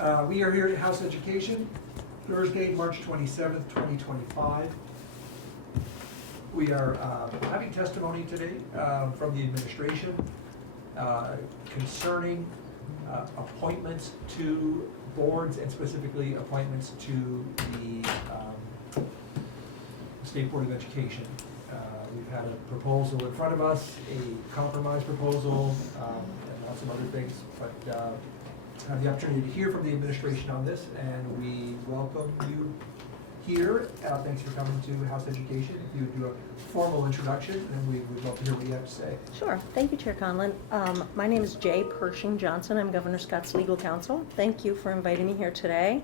We are here at House Education, Thursday, March 27th, 2025. We are having testimony today from the administration concerning appointments to boards and specifically appointments to the State Board of Education. We've had a proposal in front of us, a compromise proposal, and lots of other things, but have the opportunity to hear from the administration on this, and we welcome you here. Thanks for coming to House Education. If you would do a formal introduction, and we would love to hear what you have to say. Sure. Thank you, Chair Conlon. My name is Jay Pershing Johnson. I'm Governor Scott's legal counsel. Thank you for inviting me here today.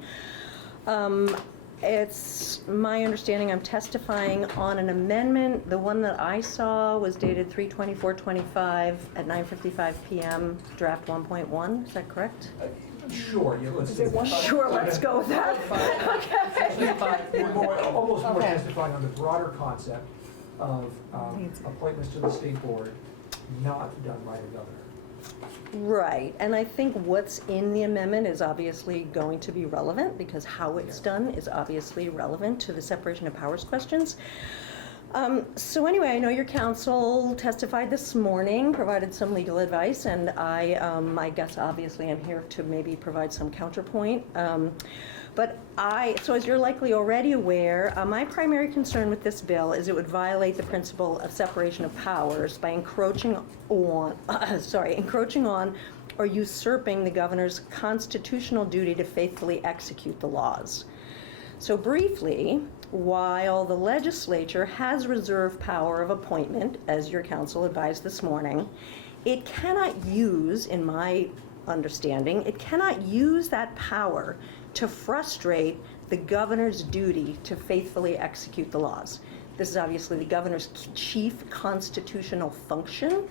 It's my understanding I'm testifying on an amendment. The one that I saw was dated 3/24/25 at 9:55 p.m., draft 1.1. Is that correct? Sure. Yeah, let's Sure, let's go with that. Okay. Almost more testifying on the broader concept of appointments to the state board not done by the governor. Right, and I think what's in the amendment is obviously going to be relevant because how it's done is obviously relevant to the separation of powers questions. So anyway, I know your counsel testified this morning, provided some legal advice, and I guess obviously I'm here to maybe provide some counterpoint. So as you're likely already aware, my primary concern with this bill is it would violate the principle of separation of powers by encroaching on or usurping the governor's constitutional duty to faithfully execute the laws. So briefly, while the legislature has reserved power of appointment, as your counsel advised this morning, it cannot use, in my understanding, it cannot use that power to frustrate the governor's duty to faithfully execute the laws. This is obviously the governor's chief constitutional function,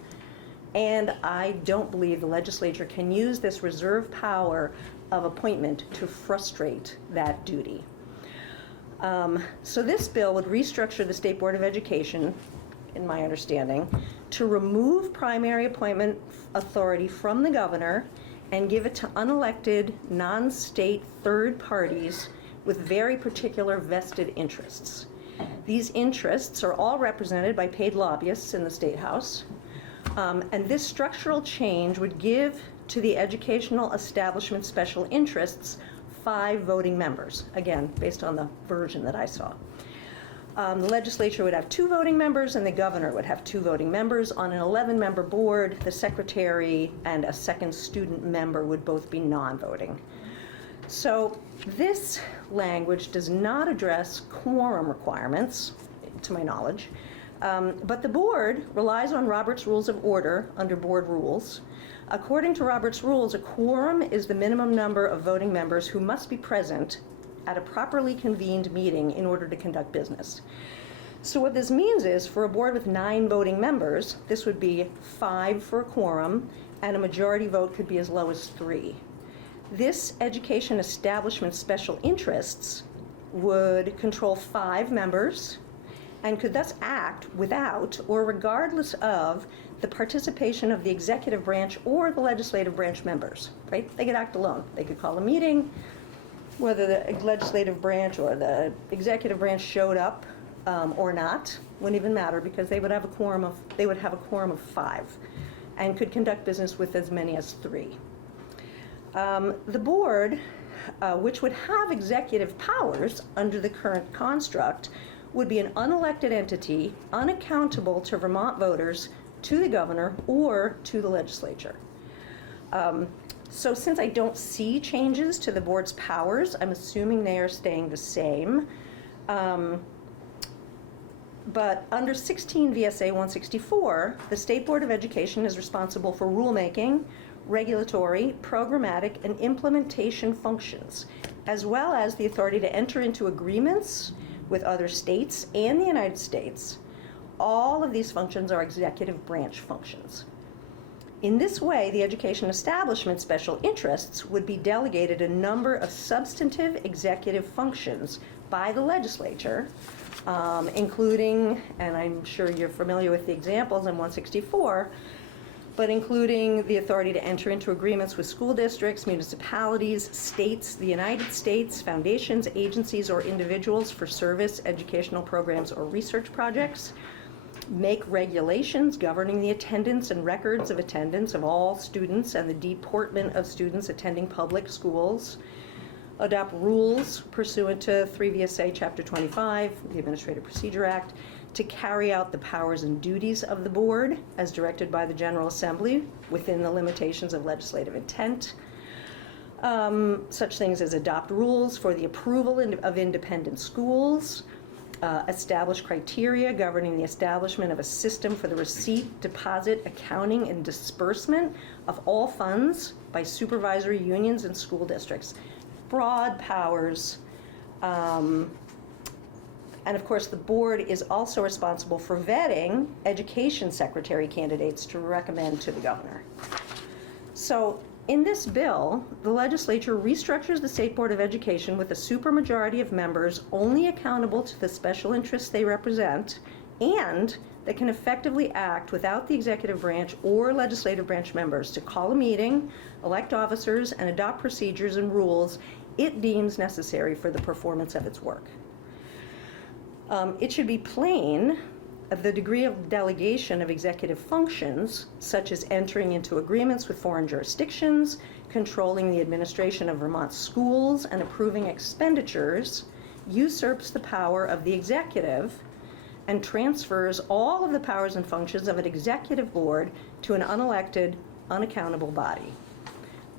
and I don't believe the legislature can use this reserved power of appointment to frustrate that duty. So this bill would restructure the State Board of Education, in my understanding, to remove primary appointment authority from the governor and give it to unelected, non-state third parties with very particular vested interests. These interests are all represented by paid lobbyists in the State House, and this structural change would give to the educational establishment special interests 5 voting members, again, based on the version that I saw. The legislature would have 2 voting members, and the governor would have 2 voting members. On an 11-member board, the secretary and a second student member would both be non-voting. So this language does not address quorum requirements, to my knowledge, but the board relies on Robert's Rules of Order under board rules. According to Robert's Rules, a quorum is the minimum number of voting members who must be present at a properly convened meeting in order to conduct business. So what this means is, for a board with 9 voting members, this would be 5 for a quorum, and a majority vote could be as low as 3. This education establishment special interests would control 5 members and could thus act without or regardless of the participation of the executive branch or the legislative branch members, right? They could act alone. They could call a meeting, whether the legislative branch or the executive branch showed up or not, wouldn't even matter because they would have a quorum of 5 and could conduct business with as many as 3. The board, which would have executive powers under the current construct, would be an unelected entity, unaccountable to Vermont voters, to the governor, or to the legislature. So since I don't see changes to the board's powers, I'm assuming they are staying the same. But under 16 VSA 164, the State Board of Education is responsible for rulemaking, regulatory, programmatic, and implementation functions, as well as the authority to enter into agreements with other states and the United States. All of these functions are executive branch functions. In this way, the education establishment special interests would be delegated a number of substantive executive functions by the legislature, including, and I'm sure you're familiar with the examples in 164, but including the authority to enter into agreements with school districts, municipalities, states, the United States, foundations, agencies, or individuals for service, educational programs, or research projects, make regulations governing the attendance and records of attendance of all students and the deportment of students attending public schools, adopt rules pursuant to 3 VSA Chapter 25, the Administrative Procedure Act, to carry out the powers and duties of the board as directed by the General Assembly within the limitations of legislative intent. Such things as adopt rules for the approval of independent schools, establish criteria governing the establishment of a system for the receipt, deposit, accounting, and disbursement of all funds by supervisory unions and school districts. Broad powers. And of course, the board is also responsible for vetting education secretary candidates to recommend to the governor. So in this bill, the legislature restructures the State Board of Education with a supermajority of members only accountable to the special interests they represent and that can effectively act without the executive branch or legislative branch members to call a meeting, elect officers, and adopt procedures and rules it deems necessary for the performance of its work. It should be plain the degree of delegation of executive functions, such as entering into agreements with foreign jurisdictions, controlling the administration of Vermont schools, and approving expenditures, usurps the power of the executive and transfers all of the powers and functions of an executive board to an unelected, unaccountable body.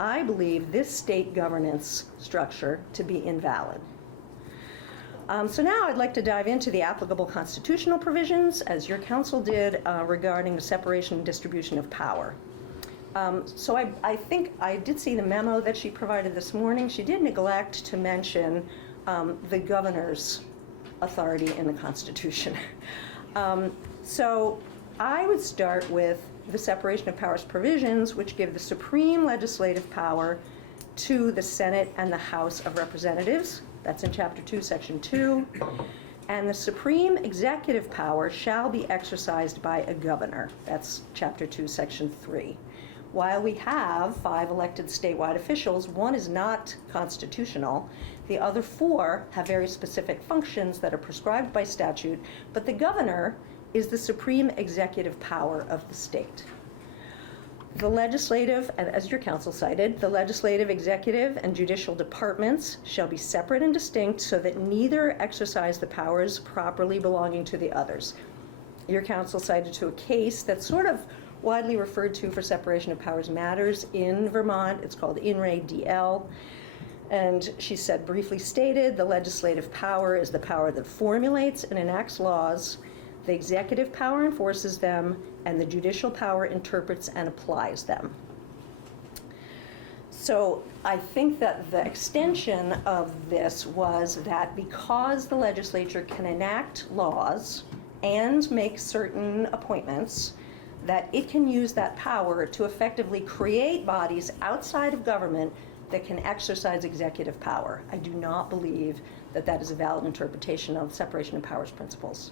I believe this state governance structure to be invalid. So now I'd like to dive into the applicable constitutional provisions, as your council did, regarding the separation and distribution of power. So I think I did see the memo that she provided this morning. She did neglect to mention the governor's authority in the Constitution. So I would start with the separation of powers provisions, which give the supreme legislative power to the Senate and the House of Representatives. That's in Chapter 2, Section 2. And the supreme executive power shall be exercised by a governor. That's Chapter 2, Section 3. While we have 5 elected statewide officials, one is not constitutional. The other 4 have very specific functions that are prescribed by statute, but the governor is the supreme executive power of the state. The legislative, and as your council cited, the legislative, executive, and judicial departments shall be separate and distinct so that neither exercise the powers properly belonging to the others. Your council cited to a case that's sort of widely referred to for separation of powers matters in Vermont. It's called In Re DL. And she said, briefly stated, the legislative power is the power that formulates and enacts laws. The executive power enforces them, and the judicial power interprets and applies them. So I think that the extension of this was that because the legislature can enact laws and make certain appointments, that it can use that power to effectively create bodies outside of government that can exercise executive power. I do not believe that that is a valid interpretation of separation of powers principles.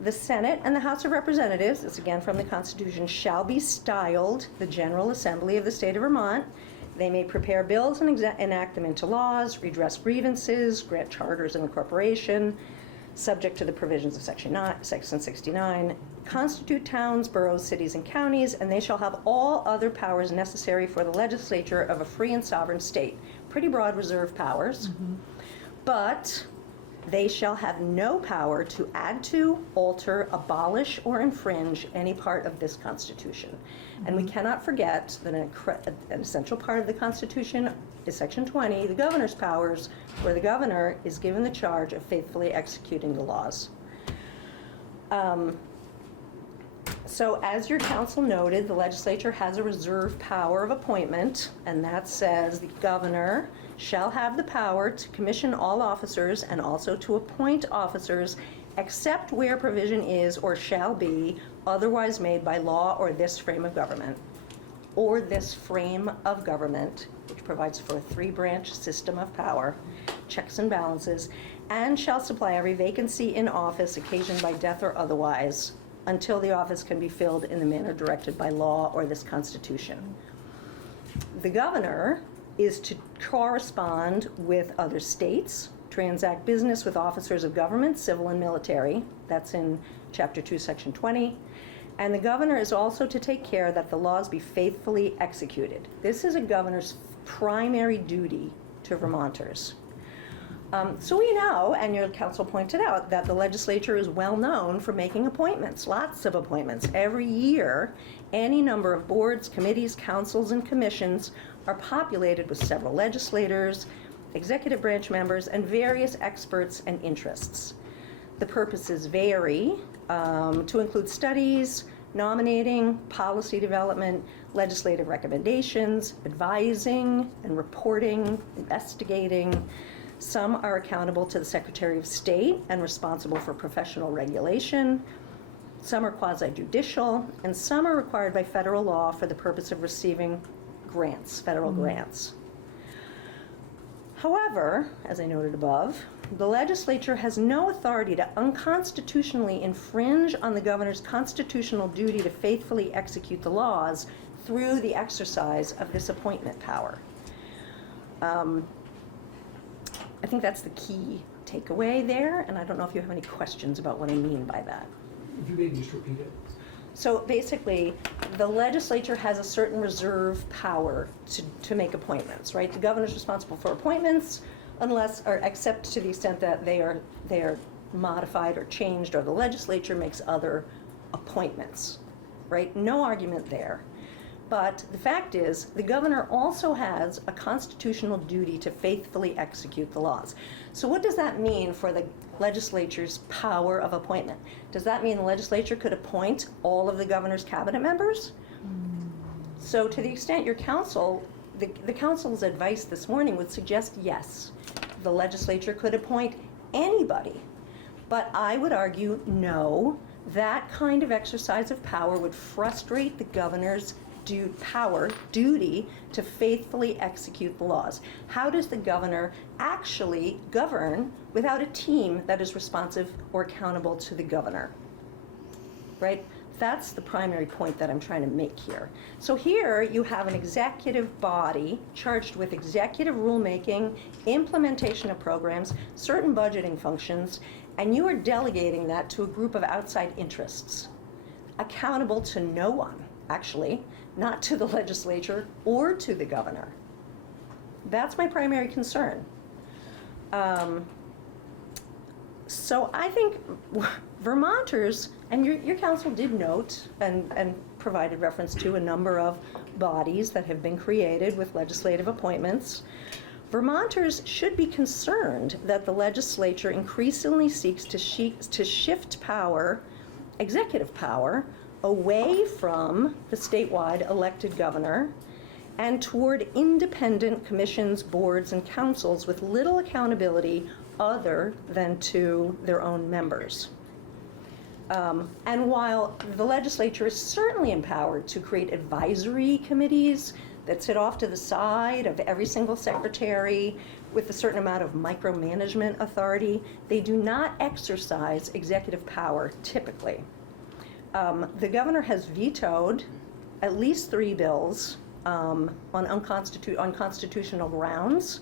The Senate and the House of Representatives, this again from the Constitution, shall be styled the General Assembly of the State of Vermont. They may prepare bills and enact them into laws, redress grievances, grant charters of incorporation, subject to the provisions of Section 69, constitute towns, boroughs, cities, and counties, and they shall have all other powers necessary for the legislature of a free and sovereign state. Pretty broad reserve powers, but they shall have no power to add to, alter, abolish, or infringe any part of this Constitution. And we cannot forget that an essential part of the Constitution is Section 20, the governor's powers, where the governor is given the charge of faithfully executing the laws. So as your council noted, the legislature has a reserve power of appointment, and that says the governor shall have the power to commission all officers and also to appoint officers except where provision is or shall be otherwise made by law or this frame of government, which provides for a 3-branch system of power, checks and balances, and shall supply every vacancy in office occasioned by death or otherwise until the office can be filled in the manner directed by law or this Constitution. The governor is to correspond with other states, transact business with officers of government, civil and military. That's in Chapter 2, Section 20. And the governor is also to take care that the laws be faithfully executed. This is a governor's primary duty to Vermonters. So we know, and your council pointed out, that the legislature is well known for making appointments, lots of appointments. Every year, any number of boards, committees, councils, and commissions are populated with several legislators, executive branch members, and various experts and interests. The purposes vary to include studies, nominating, policy development, legislative recommendations, advising and reporting, investigating. Some are accountable to the Secretary of State and responsible for professional regulation. Some are quasi-judicial, and some are required by federal law for the purpose of receiving grants, federal grants. However, as I noted above, the legislature has no authority to unconstitutionally infringe on the governor's constitutional duty to faithfully execute the laws through the exercise of this appointment power. I think that's the key takeaway there, and I don't know if you have any questions about what I mean by that. If you maybe just repeat it. So basically, the legislature has a certain reserve power to make appointments, right? The governor's responsible for appointments unless, or except to the extent that they are modified or changed, or the legislature makes other appointments, right? No argument there. But the fact is, the governor also has a constitutional duty to faithfully execute the laws. So what does that mean for the legislature's power of appointment? Does that mean the legislature could appoint all of the governor's cabinet members? So to the extent your council, the council's advice this morning would suggest yes, the legislature could appoint anybody. But I would argue no, that kind of exercise of power would frustrate the governor's duty to faithfully execute the laws. How does the governor actually govern without a team that is responsive or accountable to the governor? Right? That's the primary point that I'm trying to make here. So here you have an executive body charged with executive rulemaking, implementation of programs, certain budgeting functions, and you are delegating that to a group of outside interests, accountable to no one, actually, not to the legislature or to the governor. That's my primary concern. So I think Vermonters, and your council did note and provided reference to a number of bodies that have been created with legislative appointments. Vermonters should be concerned that the legislature increasingly seeks to shift power, executive power, away from the statewide elected governor and toward independent commissions, boards, and councils with little accountability other than to their own members. And while the legislature is certainly empowered to create advisory committees that sit off to the side of every single secretary with a certain amount of micromanagement authority, they do not exercise executive power typically. The governor has vetoed at least 3 bills on unconstitutional grounds.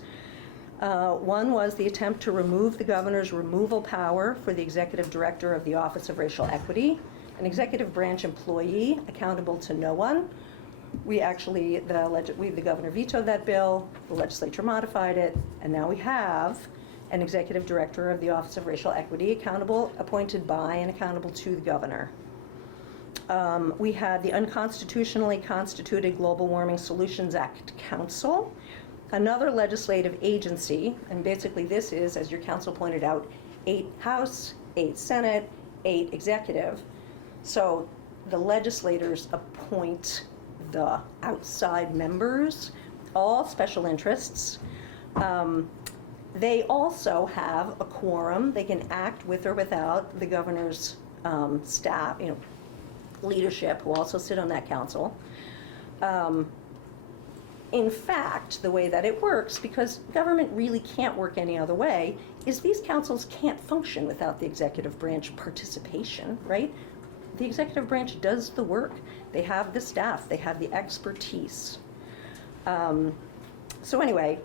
One was the attempt to remove the governor's removal power for the executive director of the Office of Racial Equity, an executive branch employee accountable to no one. The governor vetoed that bill, the legislature modified it, and now we have an executive director of the Office of Racial Equity appointed by and accountable to the governor. We had the unconstitutionally constituted Global Warming Solutions Act Council, another legislative agency, and basically this is, as your council pointed out, 8 House, 8 Senate, 8 executive. So the legislators appoint the outside members, all special interests. They also have a quorum. They can act with or without the governor's staff, leadership, who also sit on that council. In fact, the way that it works, because government really can't work any other way, is these councils can't function without the executive branch participation, right? the executive branch does the work. They have the staff, they have the expertise. So anyway,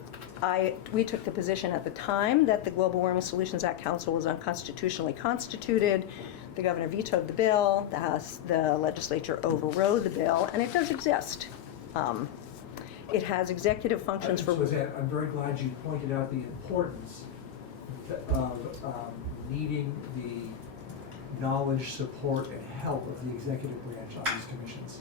we took the position at the time that the Global Warming Solutions Act Council was unconstitutionally constituted. The governor vetoed the bill, the legislature overrode the bill, and it does exist. It has executive functions for... Suzanne, I'm very glad you pointed out the importance of needing the knowledge, support, and help of the executive branch on these commissions.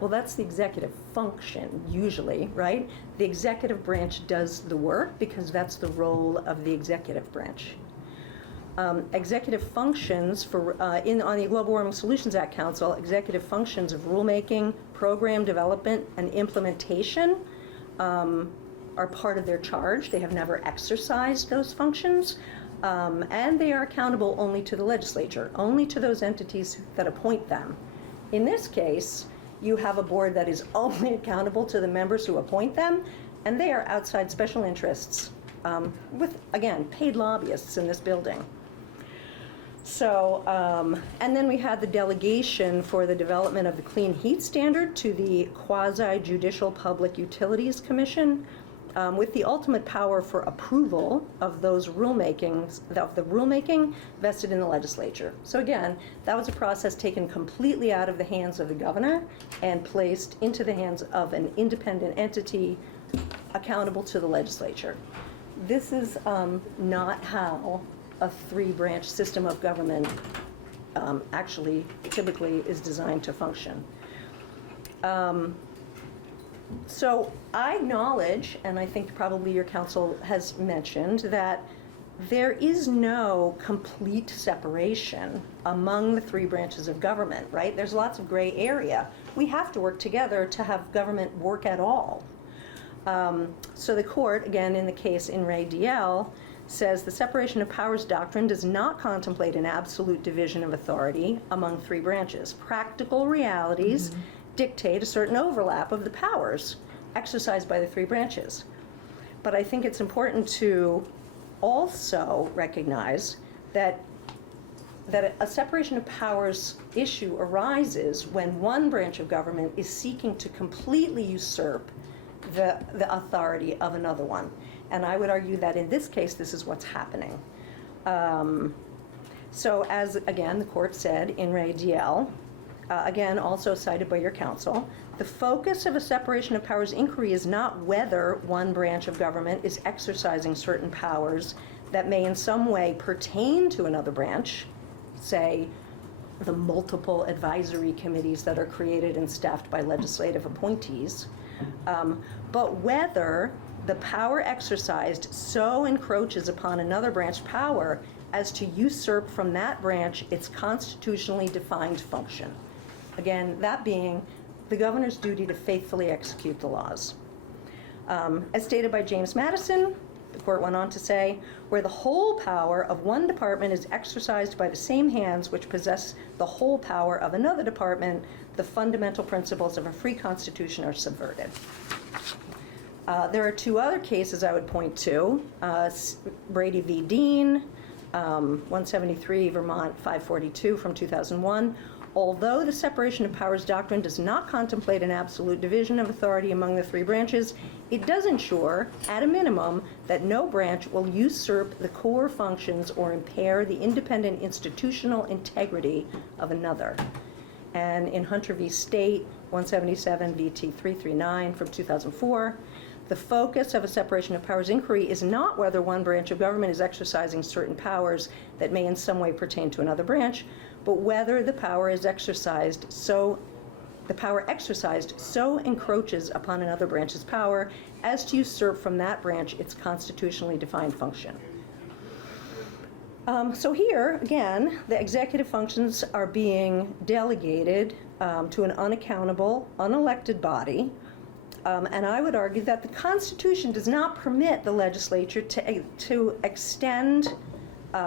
Well, that's the executive function, usually, right? The executive branch does the work because that's the role of the executive branch. Executive functions for, on the Global Warming Solutions Act Council, executive functions of rulemaking, program development, and implementation are part of their charge. They have never exercised those functions, and they are accountable only to the legislature, only to those entities that appoint them. In this case, you have a board that is only accountable to the members who appoint them, and they are outside special interests with, again, paid lobbyists in this building. So, and then we had the delegation for the development of the Clean Heat Standard to the Quasi-Judicial Public Utilities Commission, with the ultimate power for approval of those rulemakings, of the rulemaking vested in the legislature. So again, that was a process taken completely out of the hands of the governor and placed into the hands of an independent entity accountable to the legislature. This is not how a three-branch system of government actually typically is designed to function. So I acknowledge, and I think probably your council has mentioned, that there is no complete separation among the three branches of government, right? There's lots of gray area. We have to work together to have government work at all. So the court, again in the case in Re DL, says the separation of powers doctrine does not contemplate an absolute division of authority among three branches. Practical realities dictate a certain overlap of the powers exercised by the three branches. But I think it's important to also recognize that a separation of powers issue arises when one branch of government is seeking to completely usurp the authority of another one. And I would argue that in this case, this is what's happening. So as, again, the court said in Re DL, again, also cited by your counsel, the focus of a separation of powers inquiry is not whether one branch of government is exercising certain powers that may in some way pertain to another branch, say the multiple advisory committees that are created and staffed by legislative appointees, but whether the power exercised so encroaches upon another branch power as to usurp from that branch its constitutionally defined function. Again, that being the governor's duty to faithfully execute the laws. As stated by James Madison, the court went on to say, where the whole power of one department is exercised by the same hands which possess the whole power of another department, the fundamental principles of a free constitution are subverted. There are two other cases I would point to. Brady v. Dean, 173 Vermont 542 from 2001. Although the separation of powers doctrine does not contemplate an absolute division of authority among the three branches, it does ensure, at a minimum, that no branch will usurp the core functions or impair the independent institutional integrity of another. And in Hunter v. State, 177 VT 339 from 2004, the focus of a separation of powers inquiry is not whether one branch of government is exercising certain powers that may in some way pertain to another branch, but whether the power is exercised so encroaches upon another branch's power as to usurp from that branch its constitutionally defined function. So here, again, the executive functions are being delegated to an unaccountable, unelected body. And I would argue that the Constitution does not permit the legislature to extend. Wait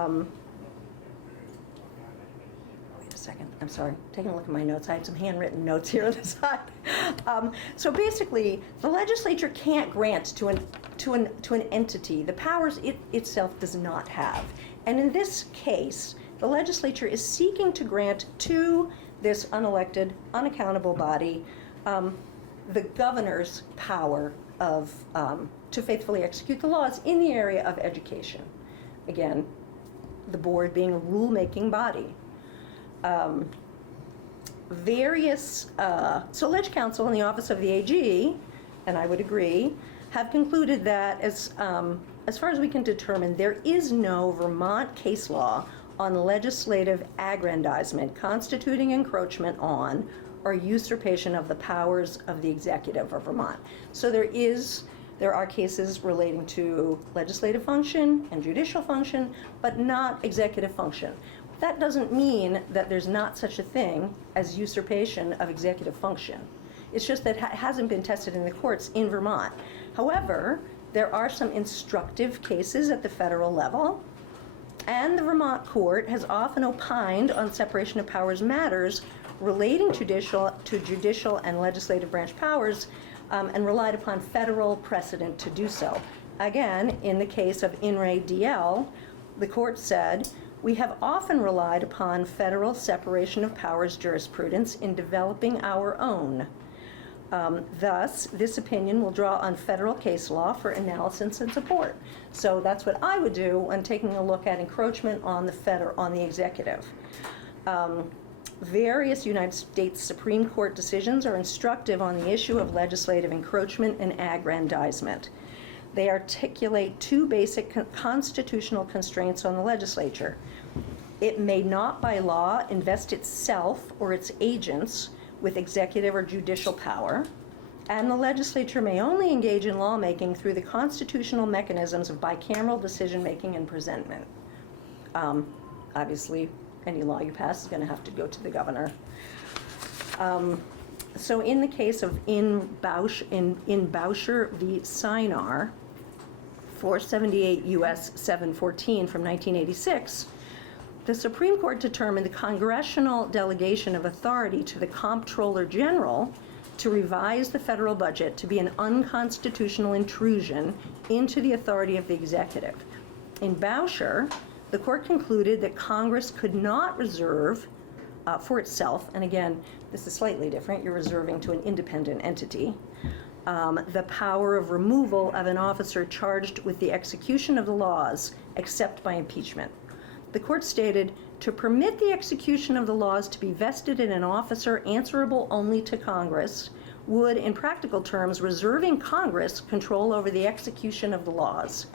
a second. I'm sorry. Taking a look at my notes. I had some handwritten notes here on the side. So basically, the legislature can't grant to an entity the powers it itself does not have. And in this case, the legislature is seeking to grant to this unelected, unaccountable body the governor's power of, to faithfully execute the laws in the area of education. Again, the board being a rule-making body. So Ledge Counsel and the Office of the AG, and I would agree, have concluded that as far as we can determine, there is no Vermont case law on legislative aggrandizement constituting encroachment on or usurpation of the powers of the executive of Vermont. So there are cases relating to legislative function and judicial function, but not executive function. That doesn't mean that there's not such a thing as usurpation of executive function. It's just that it hasn't been tested in the courts in Vermont. However, there are some instructive cases at the federal level, and the Vermont court has often opined on separation of powers matters relating to judicial and legislative branch powers, and relied upon federal precedent to do so. Again, in the case of In Re DL, the court said, "We have often relied upon federal separation of powers jurisprudence in developing our own. Thus, this opinion will draw on federal case law for analysis and support." So that's what I would do when taking a look at encroachment on the executive. Various United States Supreme Court decisions are instructive on the issue of legislative encroachment and aggrandizement. They articulate two basic constitutional constraints on the legislature. It may not by law invest itself or its agents with executive or judicial power, and the legislature may only engage in lawmaking through the constitutional mechanisms of bicameral decision-making and presentment. Obviously, any law you pass is going to have to go to the governor. So in the case of in Boucher v. Sinar, 478 U.S. 714 from 1986, the Supreme Court determined the congressional delegation of authority to the Comptroller General to revise the federal budget to be an unconstitutional intrusion into the authority of the executive. In Boucher, the court concluded that Congress could not reserve for itself, and again, this is slightly different, you're reserving to an independent entity, the power of removal of an officer charged with the execution of the laws, except by impeachment. The court stated, to permit the execution of the laws to be vested in an officer answerable only to Congress would, in practical terms, reserving Congress control over the execution of the laws.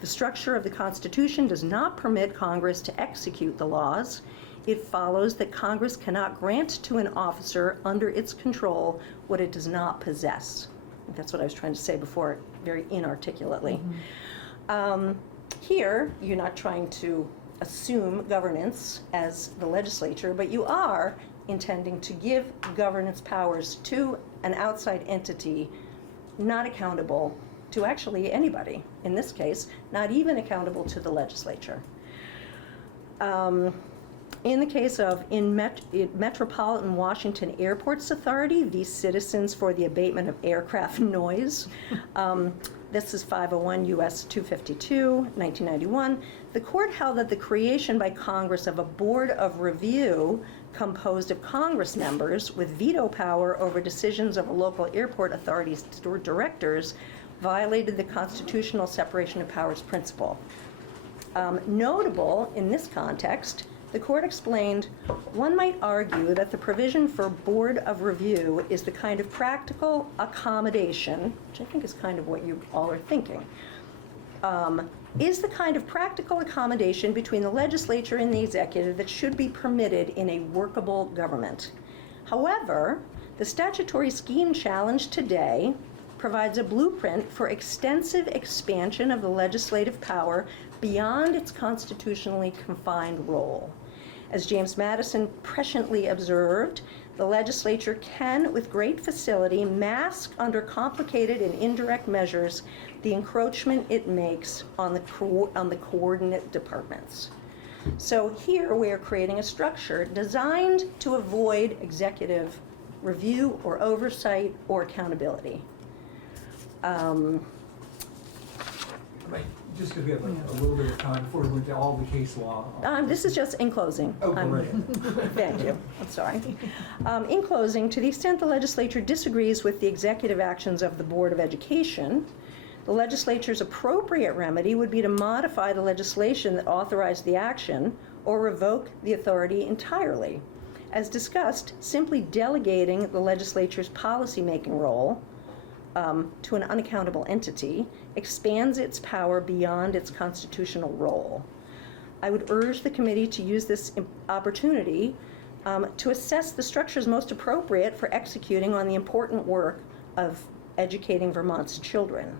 The structure of the Constitution does not permit Congress to execute the laws. It follows that Congress cannot grant to an officer under its control what it does not possess. That's what I was trying to say before, very inarticulately. Mm-hmm. Here, you're not trying to assume governance as the legislature, but you are intending to give governance powers to an outside entity not accountable to actually anybody. In this case, not even accountable to the legislature. In the case of Metropolitan Washington Airports Authority, the Citizens for the Abatement of Aircraft Noise, this is 501 U.S. 252, 1991. The court held that the creation by Congress of a board of review composed of Congress members with veto power over decisions of a local airport authority's directors violated the constitutional separation of powers principle. Notable in this context, the court explained, one might argue that the provision for board of review is the kind of practical accommodation, which I think is kind of what you all are thinking, is the kind of practical accommodation between the legislature and the executive that should be permitted in a workable government. However, the statutory scheme challenged today provides a blueprint for extensive expansion of the legislative power beyond its constitutionally confined role. As James Madison presciently observed, the legislature can, with great facility, mask under complicated and indirect measures the encroachment it makes on the coordinate departments. So here we are creating a structure designed to avoid executive review or oversight or accountability. Just because we have a little bit of time before we go into all the case law. This is just in closing. Oh, go right ahead. Thank you. I'm sorry. In closing, to the extent the legislature disagrees with the executive actions of the Board of Education, the legislature's appropriate remedy would be to modify the legislation that authorized the action or revoke the authority entirely. As discussed, simply delegating the legislature's policymaking role to an unaccountable entity expands its power beyond its constitutional role. I would urge the committee to use this opportunity to assess the structures most appropriate for executing on the important work of educating Vermont's children.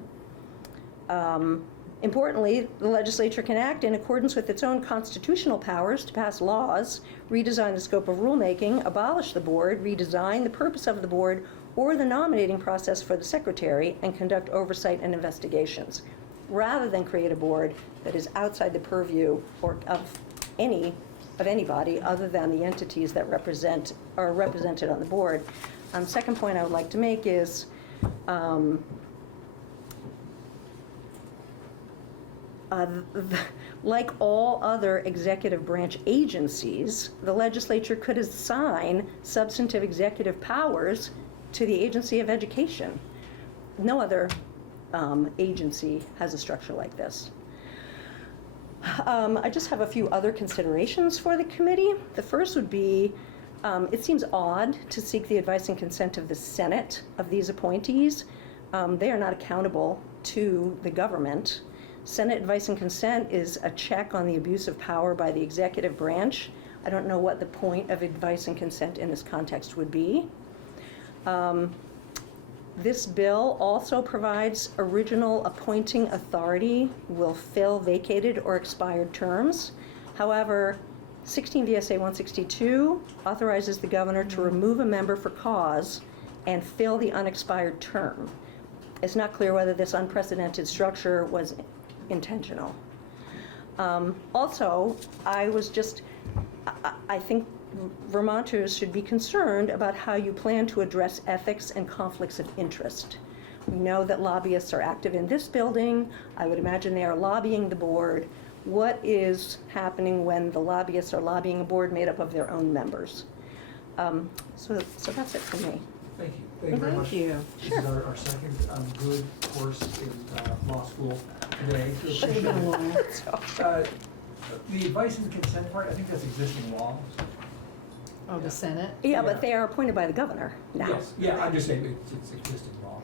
Importantly, the legislature can act in accordance with its own constitutional powers to pass laws, redesign the scope of rulemaking, abolish the board, redesign the purpose of the board, or the nominating process for the secretary, and conduct oversight and investigations, rather than create a board that is outside the purview of anybody other than the entities that are represented on the board. Second point I would like to make is like all other executive branch agencies, the legislature could assign substantive executive powers to the Agency of Education. No other agency has a structure like this. I just have a few other considerations for the committee. The first would be, it seems odd to seek the advice and consent of the Senate of these appointees. They are not accountable to the government. Senate advice and consent is a check on the abuse of power by the executive branch. I don't know what the point of advice and consent in this context would be. This bill also provides original appointing authority will fill vacated or expired terms. However, 16 VSA 162 authorizes the governor to remove a member for cause and fill the unexpired term. It's not clear whether this unprecedented structure was intentional. Also, I think Vermonters should be concerned about how you plan to address ethics and conflicts of interest. We know that lobbyists are active in this building. I would imagine they are lobbying the board. What is happening when the lobbyists are lobbying a board made up of their own members? So that's it for me. Thank you. Thank you very much. Thank you. This is our second good course in law school today. So Should have been a long one. The advice and consent part, I think that's existing law. Oh, the Senate? Yeah, but they are appointed by the governor now. Yes, yeah, I'm just saying it's existing law.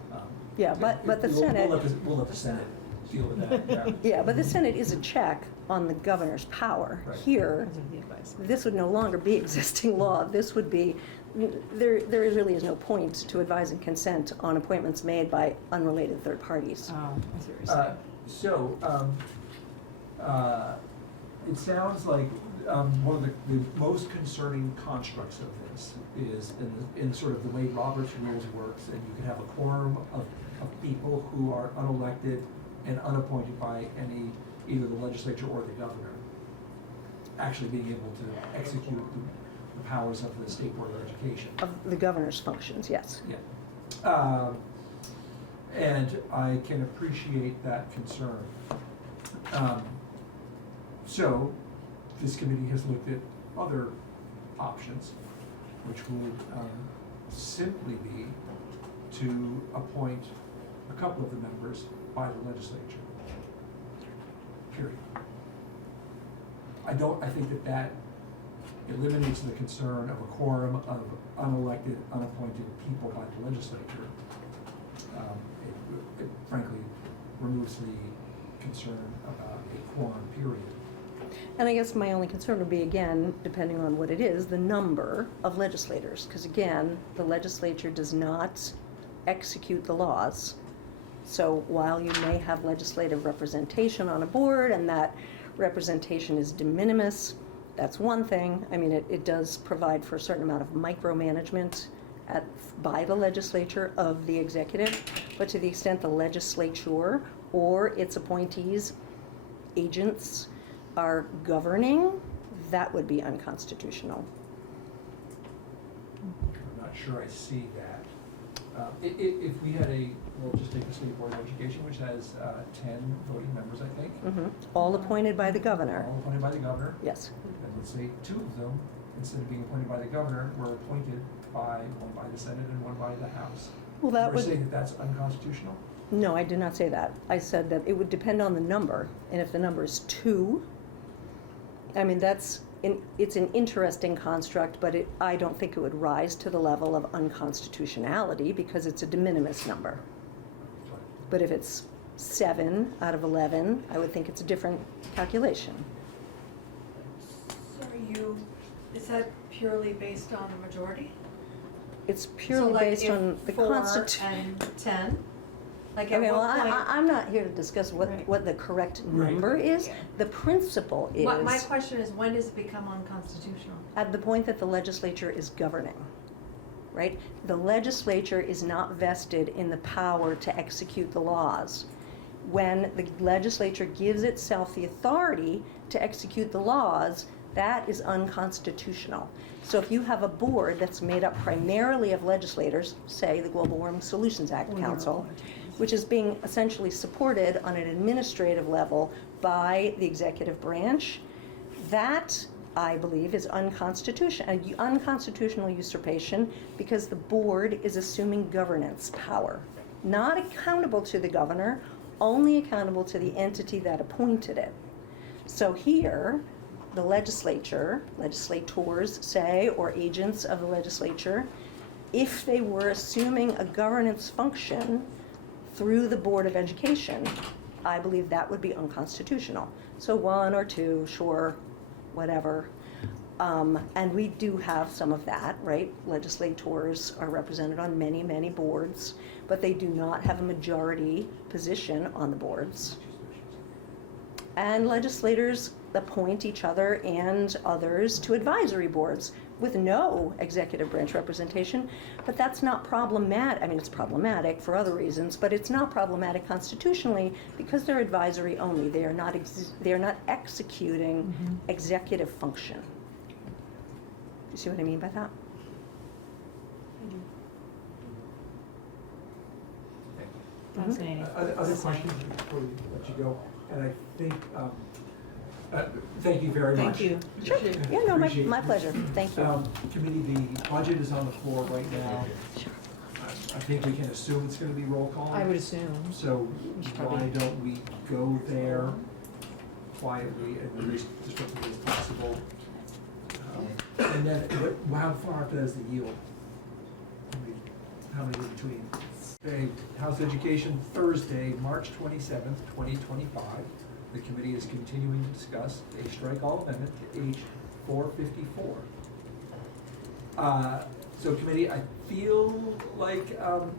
Yeah, but the we'll Senate. We'll let the Senate deal with that, yeah. Yeah, but the Senate is a check on the governor's power. Right. Here, Because of the advice. this would no longer be existing law. This would be, there really is no point to advise and consent on appointments made by unrelated third parties. Oh, I see what you're saying. It sounds like one of the most concerning constructs of this is in sort of the way Robert's Rules works, and you can have a quorum of people who are unelected and unappointed by either the legislature or the governor, actually being able to execute the powers of the State Board of Education. Of the governor's functions, yes. Yeah. And I can appreciate that concern. So, this committee has looked at other options, which would simply be to appoint a couple of the members by the legislature. Period. I think that eliminates the concern of a quorum of unelected, unappointed people by the legislature. It frankly removes the concern about a quorum period. And I guess my only concern would be, again, depending on what it is, the number of legislators. Because again, the legislature does not execute the laws. So while you may have legislative representation on a board and that representation is de minimis, that's one thing. I mean, it does provide for a certain amount of micromanagement by the legislature of the executive. But to the extent the legislature or its appointees, agents, are governing, that would be unconstitutional. I'm not sure I see that. If we had we'll just take the State Board of Education, which has 10 voting members, I think. All appointed by the governor. All appointed by the governor. Yes. And let's say 2 of them, instead of being appointed by the governor, were appointed by one by the Senate and one by the House. Well, that We're would. saying that that's unconstitutional? No, I did not say that. I said that it would depend on the number, and if the number is 2, I mean, it's an interesting construct, but I don't think it would rise to the level of unconstitutionality because it's a de minimis number. But if it's 7 out of 11, I would think it's a different calculation. So is that purely based on the majority? It's purely based on the Constitution. 4 and 10? Like at Okay, well, what point? I'm not here to discuss Right. what the correct Right. number is. Yeah. The principle is My question is, when does it become unconstitutional? at the point that the legislature is governing, right? The legislature is not vested in the power to execute the laws. When the legislature gives itself the authority to execute the laws, that is unconstitutional. So if you have a board that's made up primarily of legislators, say the Global Warming Solutions Act Council, which is being essentially supported on an administrative level by the executive branch, that, I believe, is unconstitutional usurpation because the board is assuming governance power, not accountable to the governor, only accountable to the entity that appointed it. So here, the legislature, legislators say, or agents of the legislature, if they were assuming a governance function through the Board of Education, I believe that would be unconstitutional. So 1 or 2, sure, whatever. And we do have some of that, right? Legislators are represented on many, many boards, but they do not have a majority position on the boards. And legislators appoint each other and others to advisory boards with no executive branch representation, but that's not problematic. I mean, it's problematic for other reasons, but it's not problematic constitutionally because they're advisory only. They are not executing executive function. Do you see what I mean by that? Fascinating. Other questions before we let you go? And I think, thank you very much. Thank you. Sure. Appreciate it. Yeah, no, Appreciate it. my pleasure. Thank you. Committee, the budget is on the floor right now. Sure. I think we can assume it's gonna be roll call. I would assume. So should why probably- don't we go there quietly and the least disruptively as possible? And then, how far does the yield? How many in between? Okay, House Education, Thursday, March 27th, 2025. The committee is continuing to discuss a strike all amendment to H.454. So committee, I feel like, one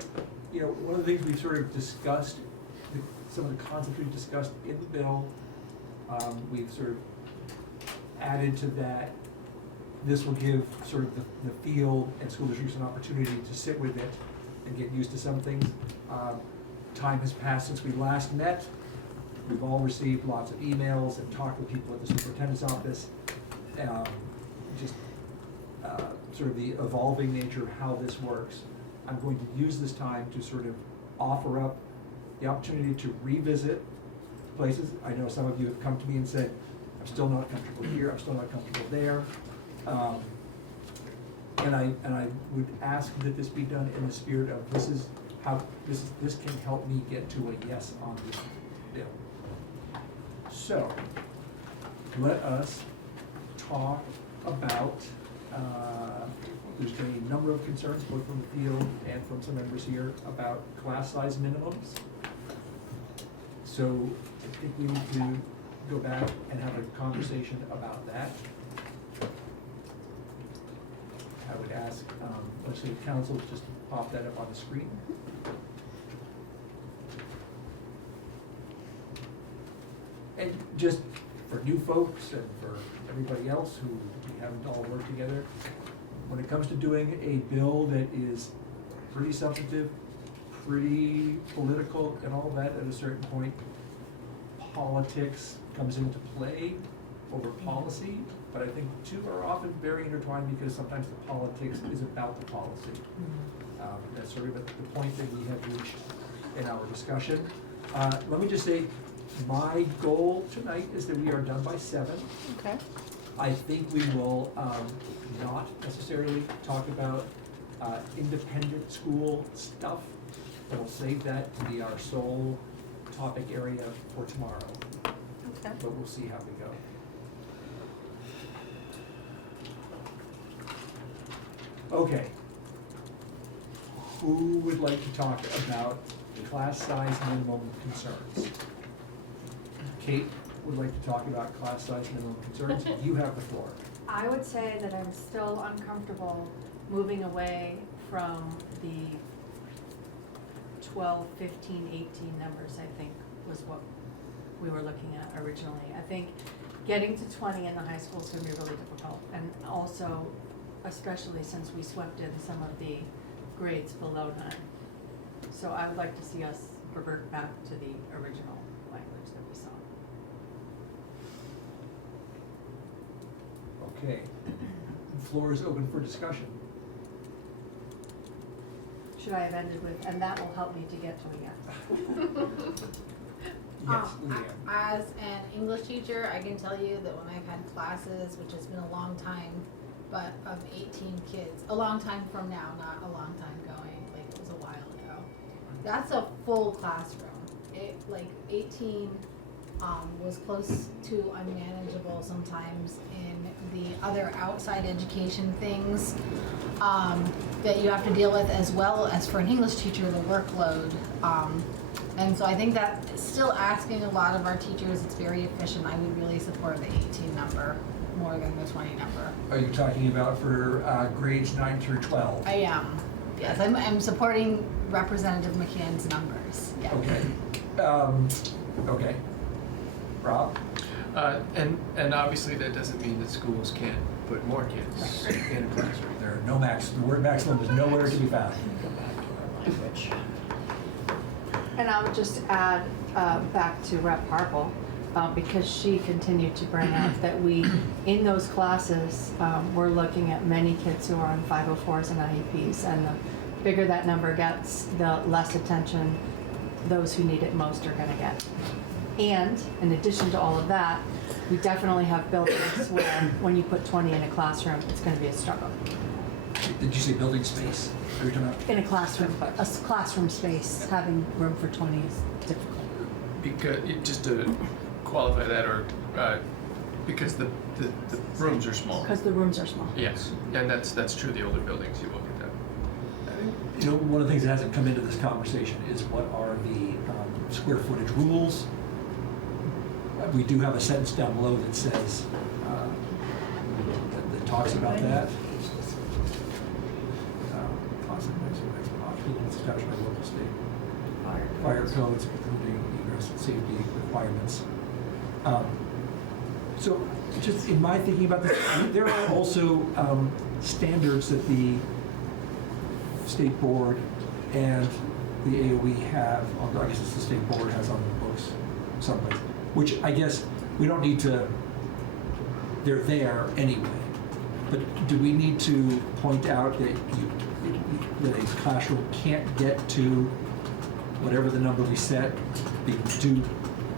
of the things we've sort of discussed, some of the concepts we've discussed in the bill, we've sort of added to that. This will give sort of the field and school districts an opportunity to sit with it and get used to some things. Time has passed since we last met. We've all received lots of emails and talked with people at the superintendent's office. Sort of the evolving nature of how this works. I'm going to use this time to sort of offer up the opportunity to revisit places. I know some of you have come to me and said, I'm still not comfortable here, I'm still not comfortable there. And I would ask that this be done in the spirit of this can help me get to a yes on this bill. So, let us talk about, there's been a number of concerns, both from the field and from some members here, about class size minimums. So, I think we need to go back and have a conversation about that. I would ask, legislative council just to pop that up on the screen. And just for new folks and for everybody else who we haven't all worked together, when it comes to doing a bill that is pretty substantive, pretty political and all that, at a certain point, politics comes into play over policy, but I think the two are often very intertwined because sometimes the politics is about the policy. That's sort of at the point that we have reached in our discussion. Let me just say, my goal tonight is that we are done by 7. Okay. I think we will not necessarily talk about independent school stuff. We'll save that to be our sole topic area for tomorrow, Okay. but we'll see how we go. Okay. Who would like to talk about class size minimum concerns? Kate would like to talk about class size minimum concerns. You have the floor. I would say that I'm still uncomfortable moving away from the 12, 15, 18 numbers, I think, was what we were looking at originally. I think getting to 20 in the high school is gonna be really difficult, and also, especially since we swept in some of the grades below 9. So I would like to see us revert back to the original language that we saw. Okay. The floor is open for discussion. Should I have ended with, and that will help me to get to a yes? Yes, Leanne. As an English teacher, I can tell you that when I've had classes, which has been a long time, but of 18 kids, a long time from now, not a long time going, like it was a while ago. That's a full classroom. It, like 18 was close to unmanageable sometimes in the other outside education things that you have to deal with, as well as for an English teacher, the workload. And so I think that still asking a lot of our teachers, it's very efficient. I would really support the 18 number more than the 20 number. Are you talking about for grades 9 through 12? I am. Yes, I'm supporting Representative McCann's numbers. Yeah. Okay. Okay. Rob? And obviously that doesn't mean that schools can't put more kids in a classroom. There are no max, the word maximum is nowhere to be found. And I would just add back to Rep. Harple, because she continued to bring up that we, in those classes, we're looking at many kids who are on 504s and IEPs, and the bigger that number gets, the less attention those who need it most are gonna get. And in addition to all of that, we definitely have buildings where when you put 20 in a classroom, it's gonna be a struggle. Did you say building space? Are you talking about? In a classroom, classroom space, having room for 20 is difficult. Because, just to qualify that, or, because the rooms are small. Because the rooms are small. Yes, and that's true, the older buildings, you look at that. You know, one of the things that hasn't come into this conversation is what are the square footage rules? We do have a sentence down below that says, that talks about that. Established by local state fire codes, including egress and safety requirements. So, just in my thinking about this, there are also standards that the state board and the AOE have, I guess it's the state board has on the books someplace, which I guess we don't need to, they're there anyway. But do we need to point out that that a classroom can't get to whatever the number we set? Do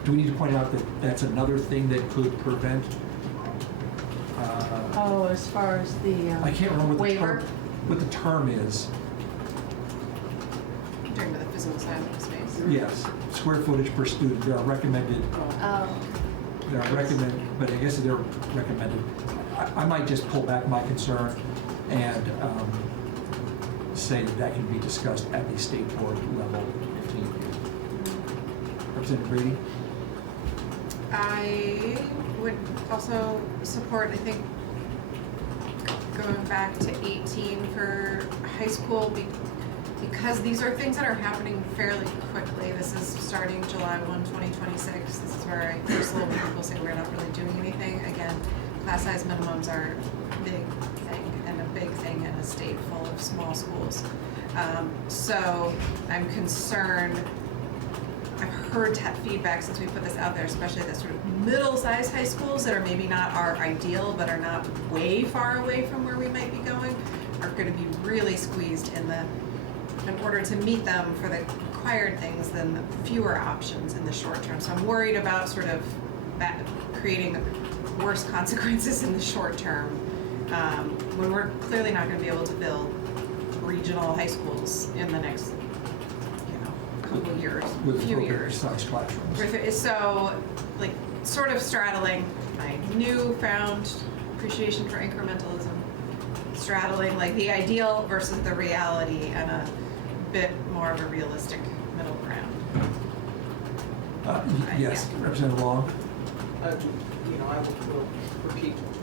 we need to point out that that's another thing that could prevent? Oh, as far as the I can't remember waiver? what the term is. You're talking about the physical size of the space? Yes, square footage per student. There are recommended. There are recommended, but I guess they're recommended. I might just pull back my concern and say that can be discussed at the state board level if need be. Representative Brady? I would also support, I think, going back to 18 for high school because these are things that are happening fairly quickly. This is starting July 1, 2026. This is where I first little people say we're not really doing anything. Again, class size minimums are a big thing and a big thing in a state full of small schools. So I'm concerned. I've heard feedback since we put this out there, especially the sort of middle-sized high schools that are maybe not our ideal, but are not way far away from where we might be going, are going to be really squeezed in the in order to meet them for the required things, then fewer options in the short term. So I'm worried about sort of creating worse consequences in the short term, when we're clearly not going to be able to build regional high schools in the next, couple of years, With few appropriate years. size classrooms. So, like, sort of straddling my newfound appreciation for incrementalism, straddling like the ideal versus the reality, and a bit more of a realistic middle ground. Yes, Representative Long?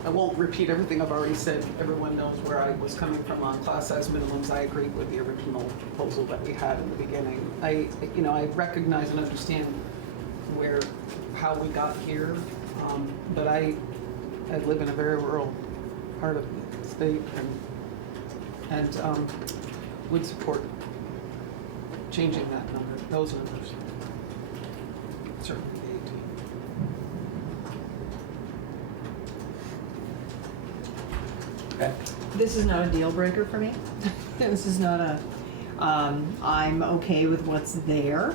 I won't repeat everything I've already said. Everyone knows where I was coming from on class size minimums. I agreed with the original proposal that we had in the beginning. I recognize and understand how we got here, but I live in a very rural part of the state and would support changing those numbers. Certainly. This is not a deal breaker for me. This is not a, I'm okay with what's there.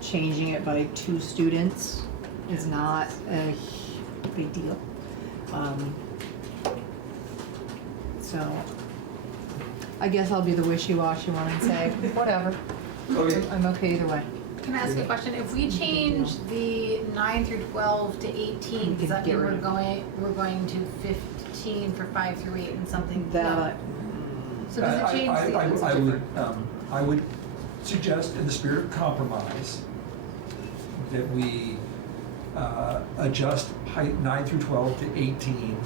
Changing it by 2 students is not a big deal. So I guess I'll be the wishy-washy one and say, whatever. I'm okay either way. Can I ask a question? If we change the 9 through 12 to 18, does that mean we're going to 15 for 5 through 8 and something? That, So does it change the? I would suggest, in the spirit of compromise, that we adjust height 9 through 12 to 18,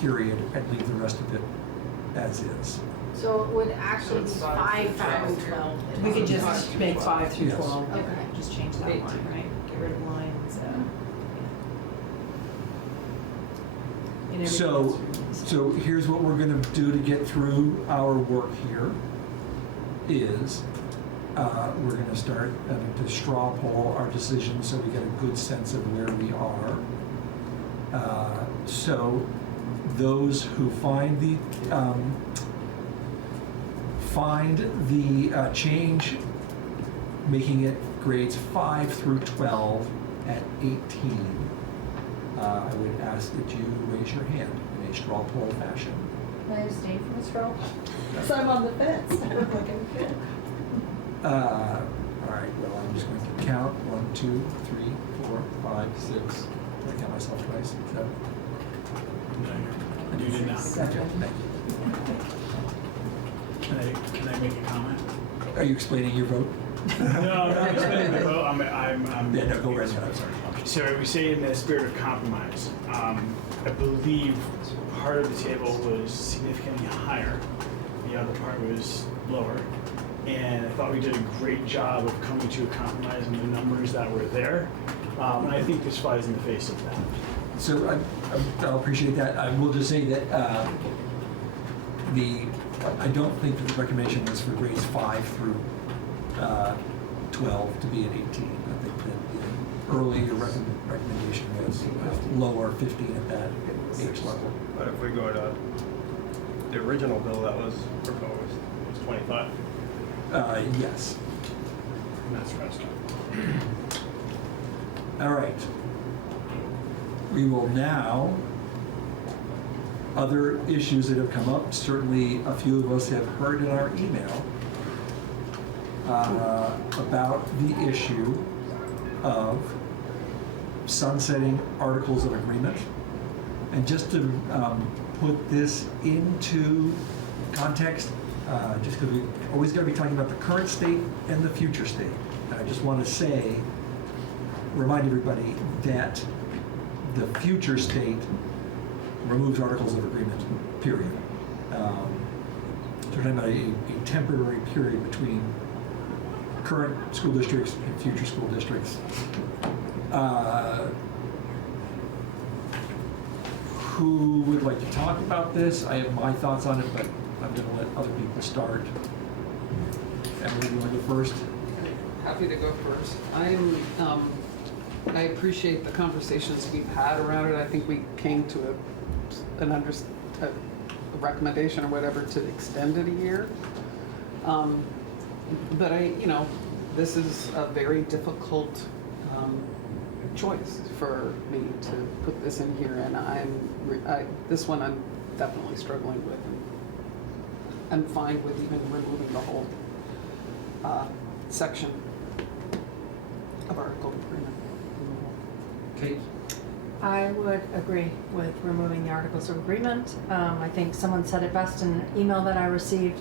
period, and leave the rest of it as is. So it would actually be 5 through 12. we could just make 5 through Yes. 12. Okay. Just change that line, right? Get rid of lines. And So, everything's- so here's what we're gonna do to get through our work here, is we're gonna start to straw poll our decision so we get a good sense of where we are. So those who find the change, making it grades 5 through 12 at 18, I would ask that you raise your hand in a straw poll fashion. Can I abstain from the straw? Because I'm on the fence. All right, well, I'm just going to count 1, 2, 3, 4, 5, 6. Did I count myself twice? 7. You did not. Okay, thank you. Can I make a comment? Are you explaining your vote? No, not explaining the vote. I'm Yeah, no, go right ahead, I'm sorry. So we say in the spirit of compromise, I believe part of the table was significantly higher, the other part was lower. And I thought we did a great job of coming to a compromise on the numbers that were there. And I think this flies in the face of that. So I'll appreciate that. I will just say that I don't think that the recommendation was for grades 5 through 12 to be at 18. I think that the earlier recommendation was lower, 15 at that age level. But if we go to the original bill that was proposed, it was 25. Yes. And that's the rest. All right. We will now, other issues that have come up, certainly a few of us have heard in our email about the issue of sunsetting articles of agreement. And just to put this into context, just because we're always going to be talking about the current state and the future state. And I just want to say, remind everybody that the future state removes articles of agreement, period. So we're talking about a temporary period between current school districts and future school districts. Who would like to talk about this? I have my thoughts on it, but I'm going to let other people start. Emily, you want to go first? Happy to go first. I appreciate the conversations we've had around it. I think we came to a recommendation or whatever to extend it a year. But this is a very difficult choice for me to put this in here, and this one I'm definitely struggling with. And I'm fine with even removing the whole section of Article of Agreement. Kate? I would agree with removing the Articles of Agreement. I think someone said it best in an email that I received,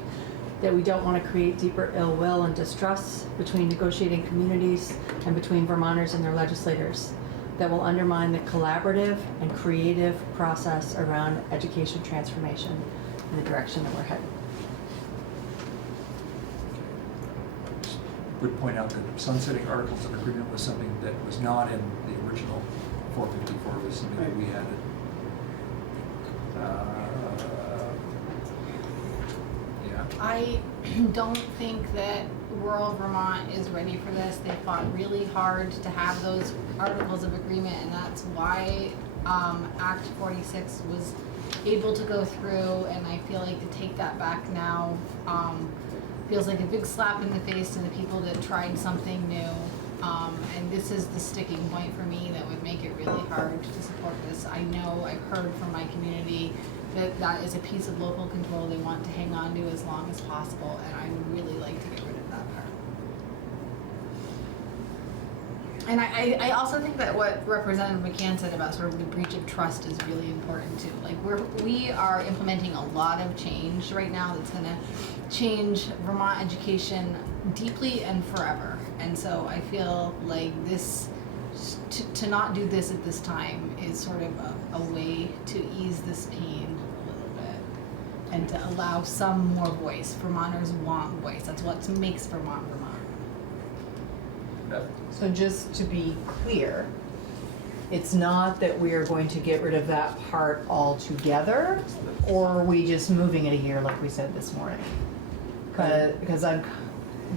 that we don't want to create deeper ill will and distrust between negotiating communities and between Vermonters and their legislators that will undermine the collaborative and creative process around education transformation in the direction that we're headed. Would point out that sunsetting Articles of Agreement was something that was not in the original 454, was something that we added. Yeah. I don't think that rural Vermont is ready for this. They fought really hard to have those Articles of Agreement, and that's why Act 46 was able to go through, and I feel like to take that back now feels like a big slap in the face to the people that tried something new. And this is the sticking point for me that would make it really hard to support this. I know I've heard from my community that that is a piece of local control they want to hang on to as long as possible, and I would really like to get rid of that part. And I also think that what Representative McCann said about sort of the breach of trust is really important too. Like we are implementing a lot of change right now that's going to change Vermont education deeply and forever. And so I feel like this, to not do this at this time is sort of a way to ease this pain a little bit and to allow some more voice. Vermonters want voice. That's what makes Vermont Vermont. So just to be clear, it's not that we are going to get rid of that part altogether, or are we just moving it a year like we said this morning? Because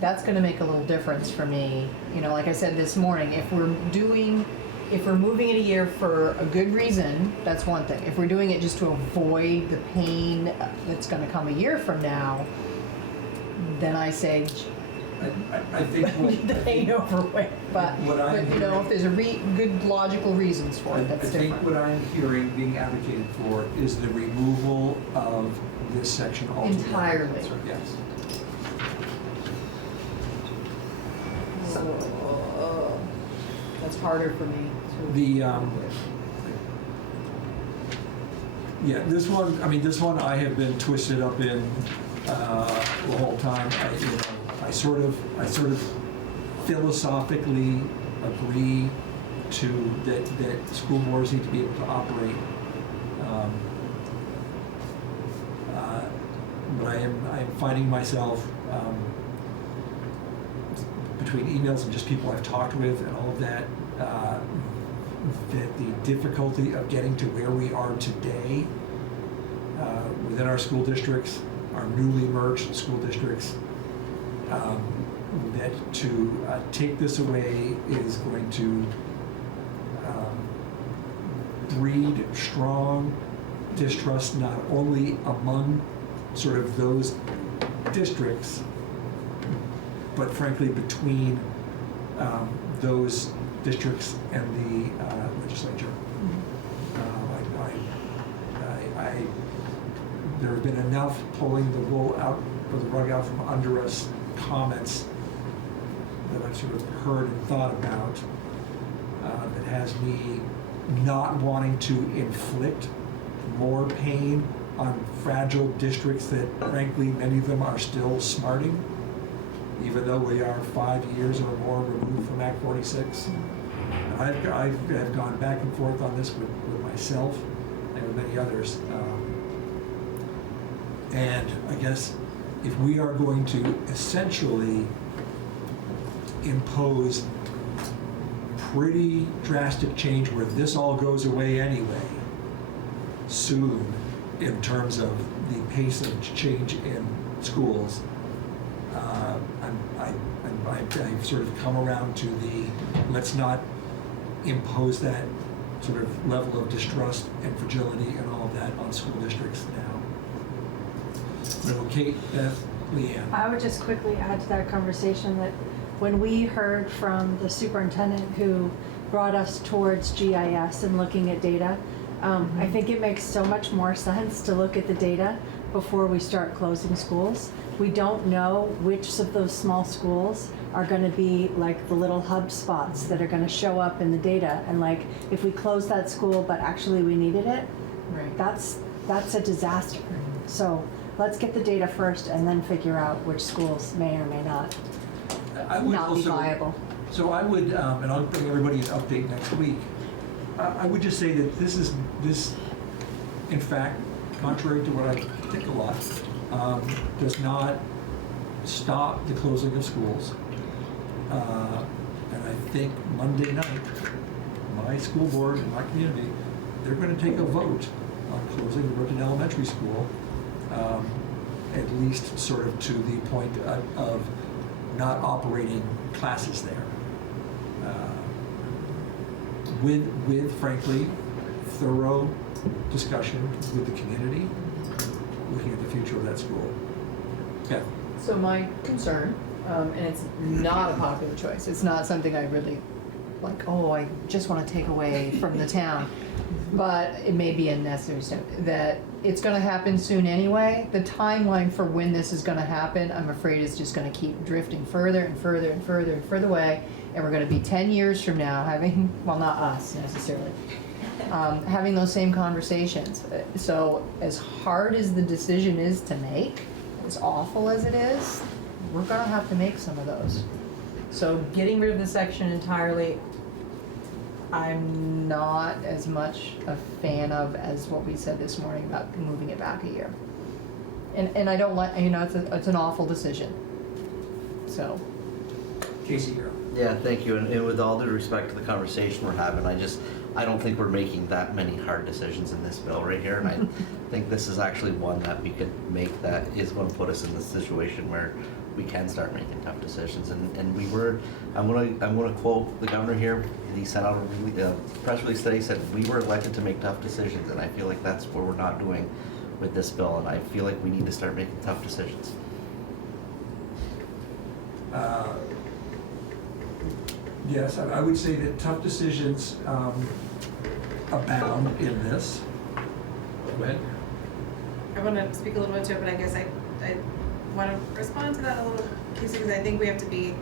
that's going to make a little difference for me. Like I said this morning, if we're moving it a year for a good reason, that's one thing. If we're doing it just to avoid the pain that's going to come a year from now, then I say I think the pain overweight. But if there's a good logical reasons for it, that's different. I think what I'm hearing being advocated for is the removal of this section altogether. Entirely. Yes. That's harder for me This one I have been twisted up in the whole time. I sort of philosophically agree to that school boards need to be able to operate, but I am finding myself between emails and just people I've talked with and all of that, that the difficulty of getting to where we are today within our school districts, our newly merged school districts, that to take this away is going to breed strong distrust not only among sort of those districts, but frankly between those districts and the legislature. There have been enough pulling the wool out, or the rug out from under us comments that I've sort of heard and thought about that has me not wanting to inflict more pain on fragile districts that frankly many of them are still smarting, even though we are 5 years or more removed from Act 46. I've gone back and forth on this with myself and with many others. And I guess if we are going to essentially impose pretty drastic change where this all goes away anyway, soon, in terms of the pace of change in schools, I've sort of come around to let's not impose that sort of level of distrust and fragility and all of that on school districts now. So Kate, Beth, Leanne. I would just quickly add to that conversation that when we heard from the superintendent who brought us towards GIS and looking at data, I think it makes so much more sense to look at the data before we start closing schools. We don't know which of those small schools are going to be like the little hub spots that are going to show up in the data. And like, if we close that school, but actually we needed it, Right. that's a disaster. So let's get the data first and then figure out which schools may or may not I would not be also- viable. So I would, and I'll bring everybody an update next week. I would just say that this, in fact, contrary to what I think a lot, does not stop the closing of schools. And I think Monday night, my school board and my community, they're going to take a vote on closing the Vermont Elementary School, at least sort of to the point of not operating classes there. With frankly, thorough discussion with the community, looking at the future of that school. Yeah. So my concern, and it's not a popular choice, it's not something I really like, oh, I just want to take away from the town, but it may be a necessary step, that it's going to happen soon anyway. The timeline for when this is going to happen, I'm afraid is just going to keep drifting further and further and further and further away, and we're going to be 10 years from now having, well, not us necessarily, having those same conversations. So as hard as the decision is to make, as awful as it is, we're gonna have to make some of those. So getting rid of the section entirely, I'm not as much a fan of as what we said this morning about moving it back a year. And I don't like, it's an awful decision. So. Casey here. Yeah, thank you. And with all due respect to the conversation we're having, I don't think we're making that many hard decisions in this bill right here. And I think this is actually one that we could make that is going to put us in this situation where we can start making tough decisions. And I'm gonna quote the governor here. He sent out a press release today, said we were elected to make tough decisions. And I feel like that's what we're not doing with this bill. And I feel like we need to start making tough decisions. Yes, I would say that tough decisions abound in this. Go ahead. I want to speak a little bit to it, but I guess I want to respond to that a little, Casey, because I think we have to be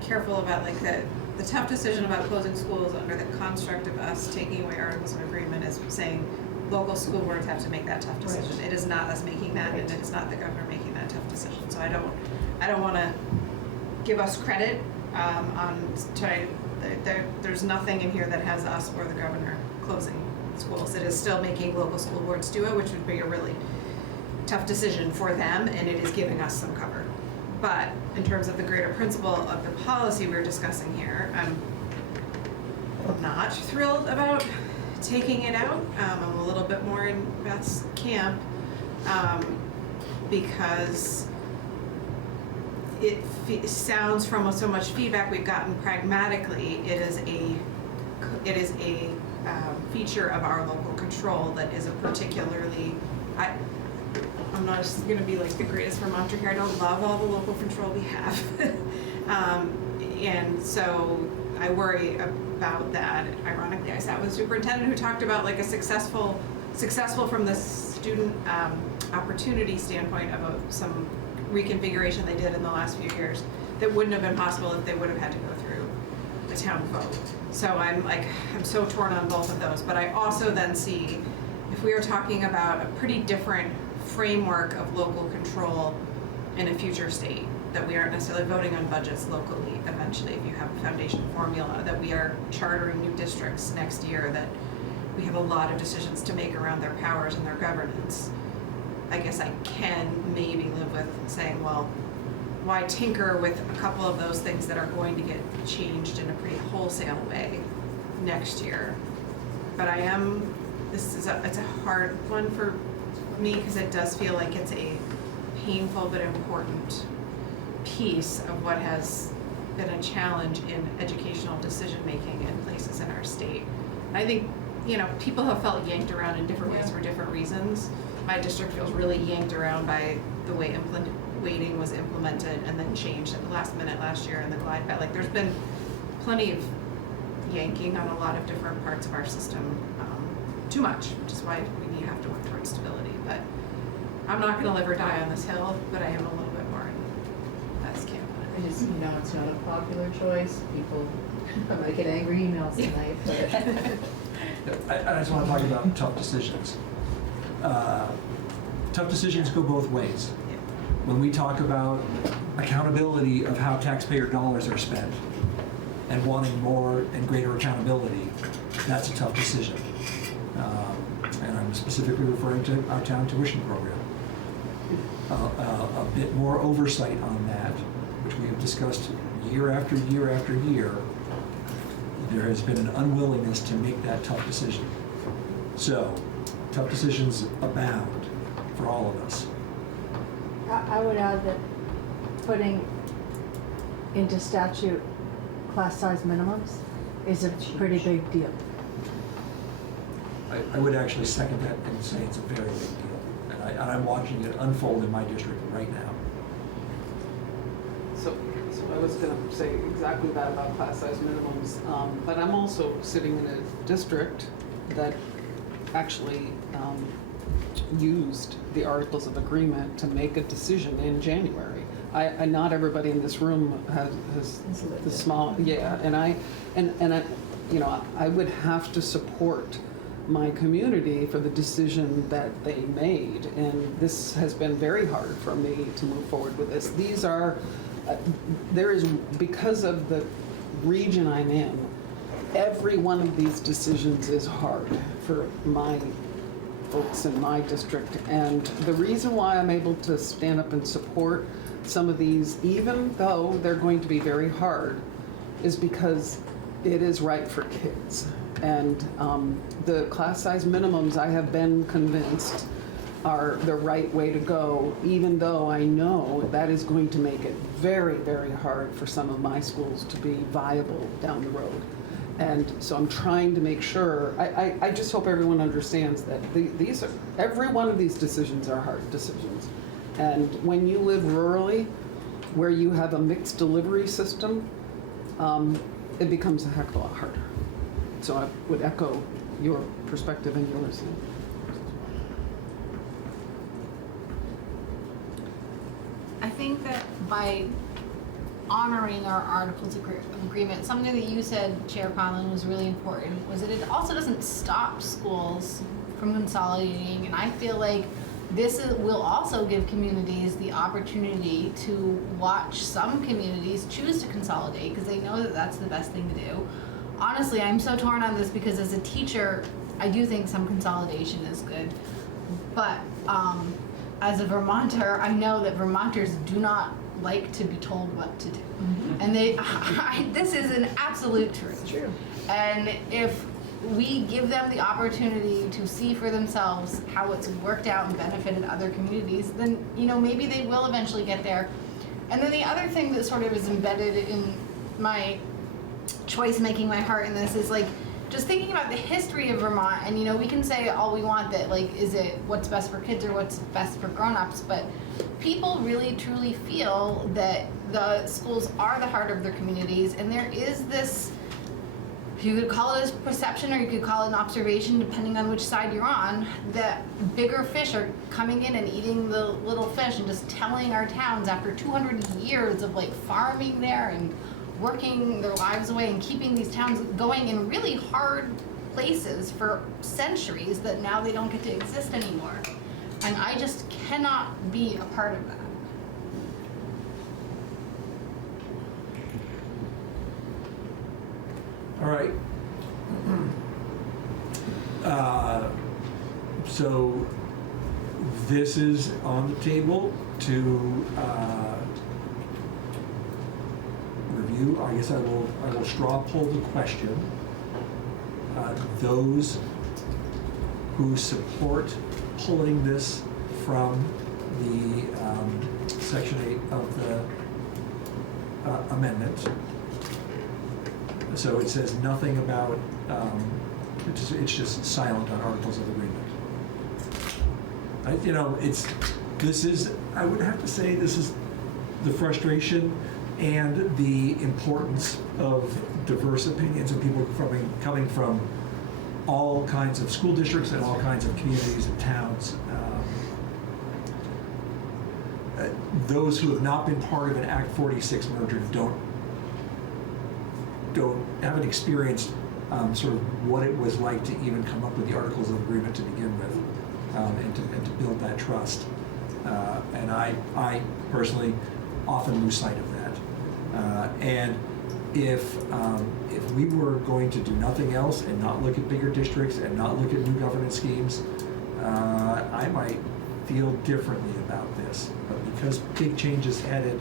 careful about like the tough decision about closing schools under the construct of us taking away articles of agreement is saying local school boards have to make that tough decision. Right. It is not us making that, and it is not the governor making that tough decision. So I don't want to give us credit on trying. There's nothing in here that has us or the governor closing schools. It is still making local school boards do it, which would be a really tough decision for them, and it is giving us some cover. But in terms of the greater principle of the policy we're discussing here, I'm not thrilled about taking it out. I'm a little bit more in Beth's camp because it sounds from so much feedback we've gotten pragmatically, it is a feature of our local control that is a particularly, I'm not just going to be like the greatest Vermonter here. I don't love all the local control we have. And so I worry about that. Ironically, I sat with a superintendent who talked about like a successful from the student opportunity standpoint of some reconfiguration they did in the last few years that wouldn't have been possible if they would have had to go through a town vote. So I'm so torn on both of those. But I also then see if we are talking about a pretty different framework of local control in a future state, that we aren't necessarily voting on budgets locally eventually if you have a foundation formula, that we are chartering new districts next year, that we have a lot of decisions to make around their powers and their governance. I guess I can maybe live with saying, well, why tinker with a couple of those things that are going to get changed in a pretty wholesale way next year? But it's a hard one for me because it does feel like it's a painful but important piece of what has been a challenge in educational decision making in places in our state. I think, people have felt yanked around in different ways for different reasons. My district feels really yanked around by the way weighting was implemented and then changed at the last minute last year, and the glide path. Like, there's been plenty of yanking on a lot of different parts of our system, too much, which is why we have to work towards stability. But I'm not going to live or die on this hill, but I am a little bit more in Beth's camp. I just, it's not a popular choice. People, I might get angry emails tonight, but. I just want to talk about tough decisions. Tough decisions go both ways. When we talk about accountability of how taxpayer dollars are spent and wanting more and greater accountability, that's a tough decision. And I'm specifically referring to our town tuition program. A bit more oversight on that, which we have discussed year after year after year. There has been an unwillingness to make that tough decision. So, tough decisions abound for all of us. I would add that putting into statute class size minimums is a pretty big deal. I would actually second that and say it's a very big deal. And I'm watching it unfold in my district right now. So I was going to say exactly that about class size minimums, but I'm also sitting in a district that actually used the Articles of Agreement to make a decision in January. Not everybody in this room has the small, and I, you know, I would have to support my community for the decision that they made, and this has been very hard for me to move forward with this. These are, there is, because of the region I'm in, every one of these decisions is hard for my folks in my district, and the reason why I'm able to stand up and support some of these, even though they're going to be very hard, is because it is right for kids. And the class size minimums, I have been convinced, are the right way to go, even though I know that is going to make it very, very hard for some of my schools to be viable down the road. And so I'm trying to make sure, I just hope everyone understands that these are, every one of these decisions are hard decisions. And when you live rurally, where you have a mixed delivery system, it becomes a heck of a lot harder. So I would echo your perspective and yours. I think that by honoring our Articles of Agreement, something that you said, Chair Conlon, was really important, was that it also doesn't stop schools from consolidating, and I feel like will also give communities the opportunity to watch some communities choose to consolidate because they know that that's the best thing to do. Honestly, I'm so torn on this because as a teacher, I do think some consolidation is good, but as a Vermonter, I know that Vermonters do not like to be told what to do. Mm-hmm. And this is an absolute truth. It's true. And if we give them the opportunity to see for themselves how it's worked out and benefited other communities, then, you know, maybe they will eventually get there. And then the other thing that sort of is embedded in my choice making my heart in this is like just thinking about the history of Vermont, and you know, we can say all we want that like, is it what's best for kids or what's best for grown-ups, but people really truly feel that the schools are the heart of their communities, and there is this, you could call it a perception or you could call it an observation depending on which side you're on, that bigger fish are coming in and eating the little fish and just telling our towns after 200 years of like farming there and working their lives away and keeping these towns going in really hard places for centuries, that now they don't get to exist anymore. And I just cannot be a part of that. All right. So this is on the table to review. I guess I will straw poll the question. Those who support pulling this from the Section 8 of the amendment. So it says nothing about, it's just silent on Articles of Agreement. You know, This is, I would have to say, this is the frustration and the importance of diverse opinions of people coming from all kinds of school districts and all kinds of communities and towns. Those who have not been part of an Act 46 merger haven't experienced sort of what it was like to even come up with the Articles of Agreement to begin with, and to build that trust. And I personally often lose sight of that. And if we were going to do nothing else and not look at bigger districts and not look at new governance schemes, I might feel differently about this. But because big change is headed,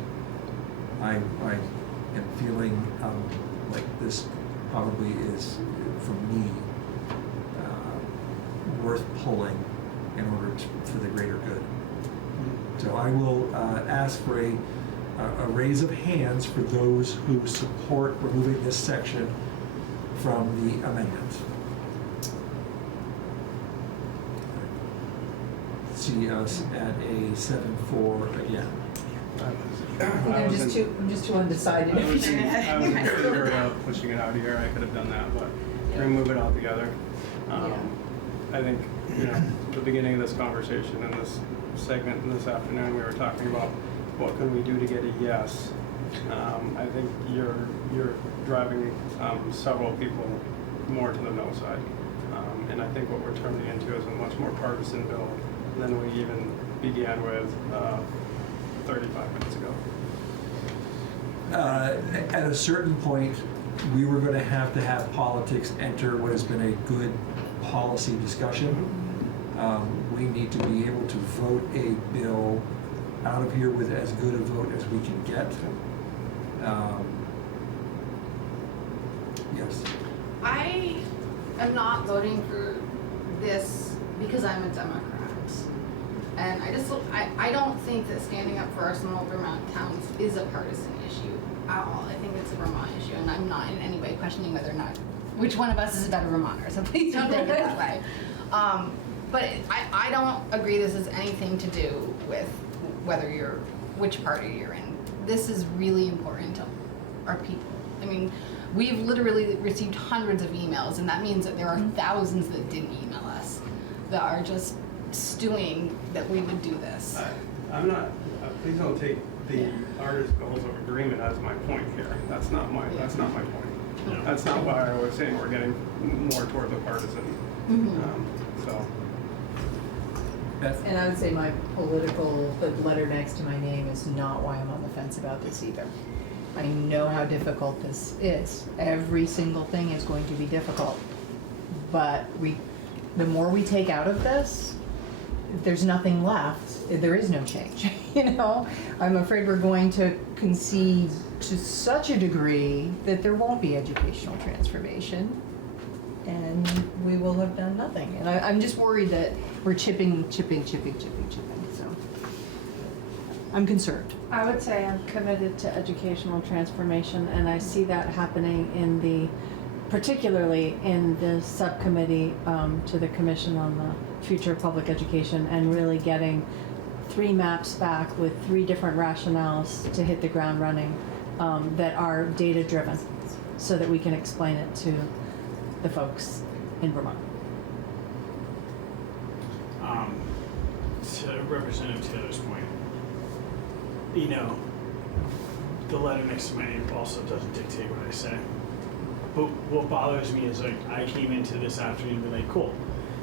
I am feeling like this probably is, for me, worth pulling in order for the greater good. So I will ask for a raise of hands for those who support removing this section from the amendment. See us at a 7-4 again. I'm just too undecided. I was in favor of pushing it out here. I could have done that, but remove it altogether. I think, the beginning of this conversation in this segment this afternoon, we were talking about what can we do to get a yes. I think you're driving several people more to the no side. And I think what we're turning into is a much more partisan bill than we even began with 35 minutes ago. At a certain point, we were going to have politics enter what has been a good policy discussion. We need to be able to vote a bill out of here with as good a vote as we can get. Yes. I am not voting for this because I'm a Democrat. And I don't think that standing up for our small Vermont towns is a partisan issue at all. I think it's a Vermont issue, and I'm not in any way questioning whether or not which one of us is a better Vermonter, so please don't take it that way. But I don't agree this has anything to do with which party you're in. This is really important to our people. I mean, we've literally received hundreds of emails, and that means that there are thousands that didn't email us that are just stewing that we would do this. I'm not, please don't take the Articles of Agreement as my point here. That's not my point. No. That's not why I was saying we're getting more toward the partisan. So. And I would say the letter next to my name is not why I'm on the fence about this either. I know how difficult this is. Every single thing is going to be difficult. But the more we take out of this, there's nothing left. There is no change. I'm afraid we're going to concede to such a degree that there won't be educational transformation, and we will have done nothing. And I'm just worried that we're chipping. So I'm concerned. I would say I'm committed to educational transformation, and I see that happening particularly in the subcommittee to the Commission on the Future of Public Education, and really getting 3 maps back with 3 different rationales to hit the ground running that are data driven, so that we can explain it to the folks in Vermont. To Representative Taylor's point, the letter next to my name also doesn't dictate what I say. But what bothers me is, I came into this afternoon and be like, cool,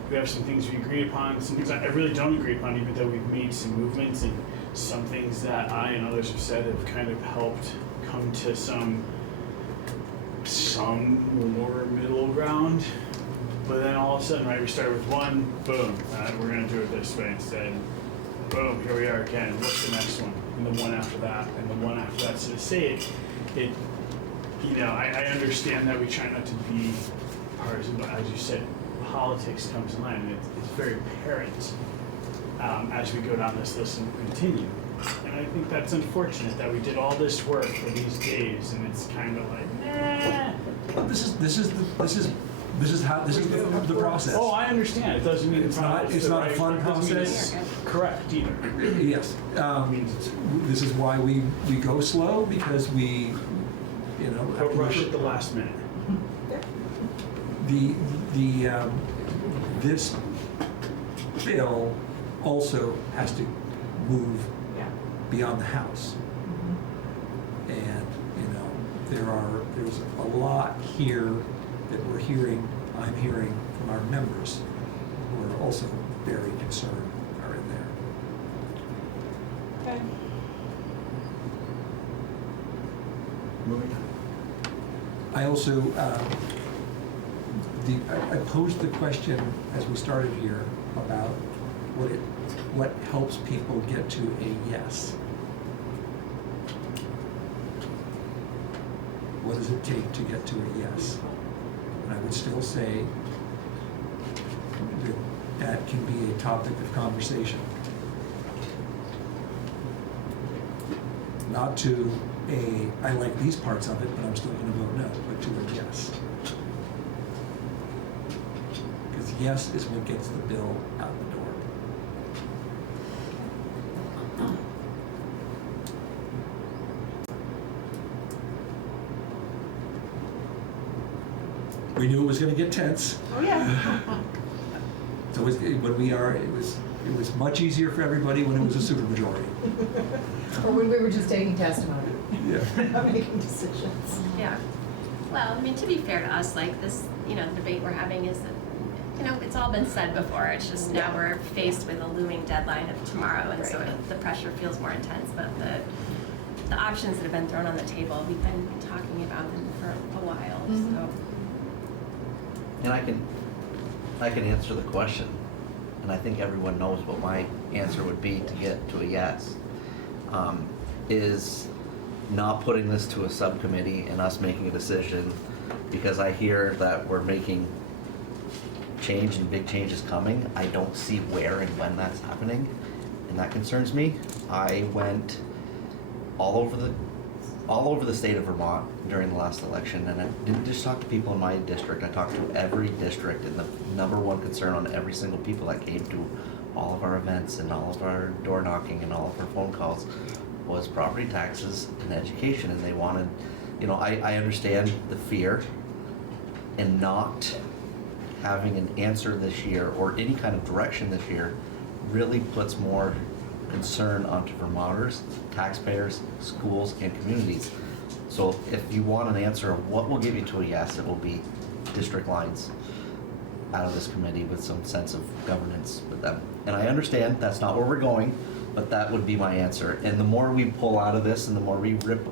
we have some things we agreed upon, some things I really don't agree upon, even though we've made some movements, and some things that I and others have said have kind of helped come to some more middle ground. But then all of a sudden, we start with one, boom, we're going to do it this way instead. Boom, here we are again. What's the next one? And the one after that, and the one after that. So to say it, I understand that we try not to be partisan, but as you said, politics comes in line, and it's very apparent as we go down this list and continue. And I think that's unfortunate that we did all this work for these days, and it's kind of like, nah. Well, this is This is the process. Oh, I understand. It doesn't mean It's not a fun process. Correct either. Yes. This is why we go slow, because we, have But to rush at the last minute. This bill also has to move beyond the House. And, there's a lot here that I'm hearing from our members who are also very concerned are in there. Okay. Moving on. I also, I posed the question as we started here about what helps people get to a yes. What does it take to get to a yes? And I would still say that can be a topic of conversation. Not to I like these parts of it, but I'm still going to vote no, but to a yes. Because yes is what gets the bill out the door. We knew it was going to get tense. Oh, yeah. So it was much easier for everybody when it was a supermajority. Or when we were just taking testimony. Yeah. Not making decisions. Yeah. Well, I mean, to be fair to us, like this, the debate we're having is that, it's all been said before. It's just now we're faced with a looming deadline of tomorrow, and so the pressure feels more intense. But the options that have been thrown on the table, we've been talking about them for a while. Mm-hmm. So. And I can answer the question, and I think everyone knows what my answer would be to get to a yes, is not putting this to a subcommittee and us making a decision, because I hear that we're making change and big change is coming. I don't see where and when that's happening, and that concerns me. I went all over the state of Vermont during the last election, and I didn't just talk to people in my district. I talked to every district, and the number one concern on every single people that came to all of our events and all of our door knocking and all of our phone calls was property taxes and education. And they wanted, I understand the fear in not having an answer this year or any kind of direction this year really puts more concern onto Vermonters, taxpayers, schools, and communities. So if you want an answer of what will give you to a yes, it will be district lines out of this committee with some sense of governance with them. And I understand that's not where we're going, but that would be my answer. And the more we pull out of this and the more we rip,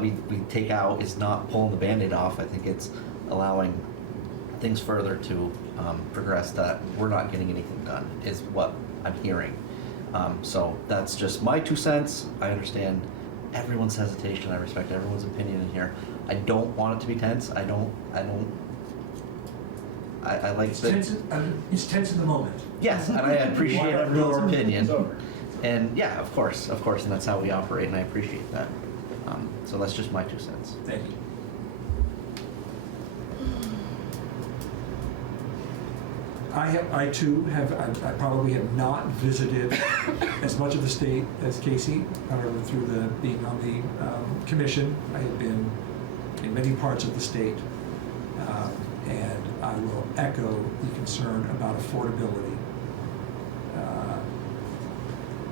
we take out, is not pulling the Band-Aid off. I think it's allowing things further to progress that we're not getting anything done, is what I'm hearing. So that's just my 2 cents. I understand everyone's hesitation. I respect everyone's opinion in here. I don't want it to be tense. I like It's tense in the moment. Yes, and I appreciate everyone's opinion. It's over. And yeah, of course, and that's how we operate, and I appreciate that. So that's just my 2 cents. Thank you. I too I probably have not visited as much of the state as Casey. However, through being on the commission, I have been in many parts of the state, and I will echo the concern about affordability.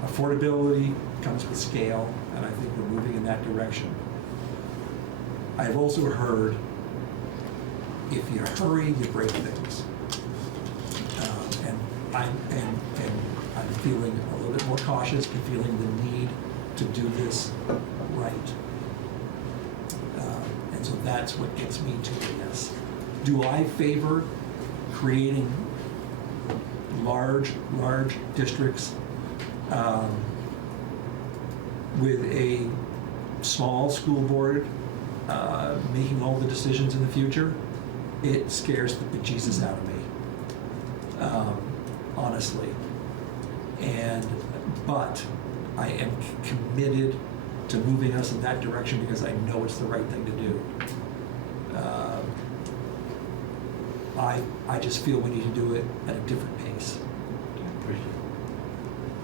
Affordability comes with scale, and I think we're moving in that direction. I've also heard, if you hurry, you break things. And I'm feeling a little bit more cautious and feeling the need to do this right. And so that's what gets me to a yes. Do I favor creating large districts with a small school board making all the decisions in the future? It scares the bejesus out of me. Honestly. But I am committed to moving us in that direction because I know it's the right thing to do. I just feel we need to do it at a different pace.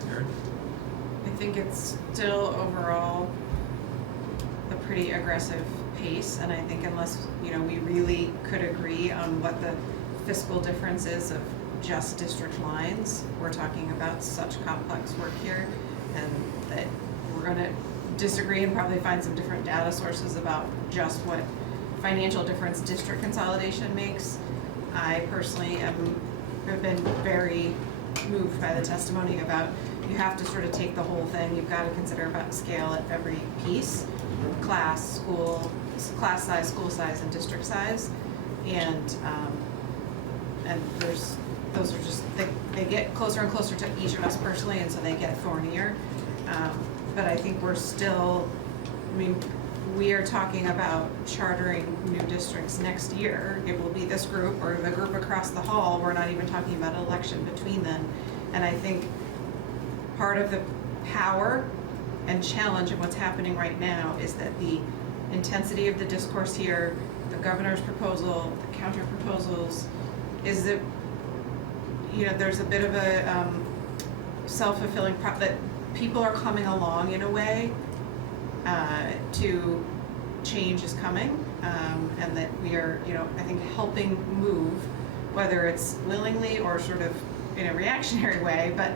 Erin? I think it's still overall a pretty aggressive pace, and I think unless, you know, we really could agree on what the fiscal difference is of just district lines, we're talking about such complex work here, and that we're gonna disagree and probably find some different data sources about just what financial difference district consolidation makes. I personally have been very moved by the testimony about you have to sort of take the whole thing. You've got to consider about scale at every piece, class, school, class size, school size, and district size. And those are just, they get closer and closer to each of us personally, and so they get thornier. But I think we're still, I mean, we are talking about chartering new districts next year. It will be this group or the group across the hall. We're not even talking about an election between them. And I think part of the power and challenge of what's happening right now is that the intensity of the discourse here, the governor's proposal, the counter proposals, is that, you know, there's a bit of a self-fulfilling that people are coming along in a way to change is coming, and that we are, you know, I think helping move, whether it's willingly or sort of in a reactionary way, but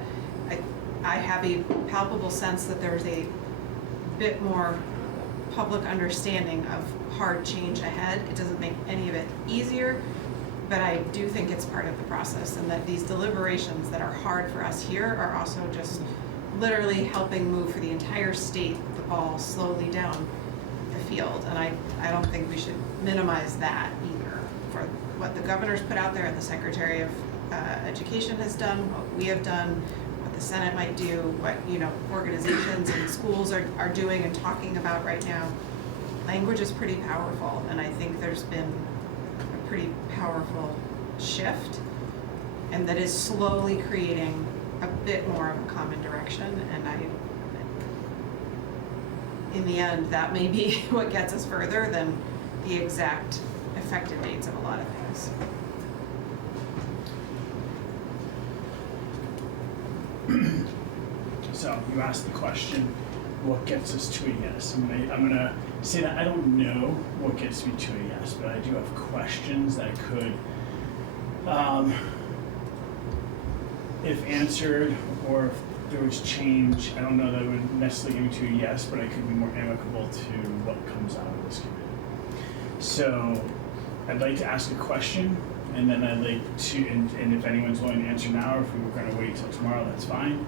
I have a palpable sense that there's a bit more public understanding of hard change ahead. It doesn't make any of it easier, but I do think it's part of the process, and that these deliberations that are hard for us here are also just literally helping move for the entire state the ball slowly down the field. And I don't think we should minimize that either, for what the governor's put out there and the Secretary of Education has done, what we have done, what the Senate might do, what, you know, organizations and schools are doing and talking about right now. Language is pretty powerful, and I think there's been a pretty powerful shift, and that is slowly creating a bit more of a common direction. And in the end, that may be what gets us further than the exact effective dates of a lot of things. So you asked the question, what gets us to a yes? I'm gonna say that I don't know what gets me to a yes, but I do have questions that could, if answered or if there was change, I don't know that it would necessarily get me to a yes, but I could be more amicable to what comes out of this committee. So I'd like to ask a question, and then I'd like to, and if anyone's willing to answer now, or if we were going to wait till tomorrow, that's fine.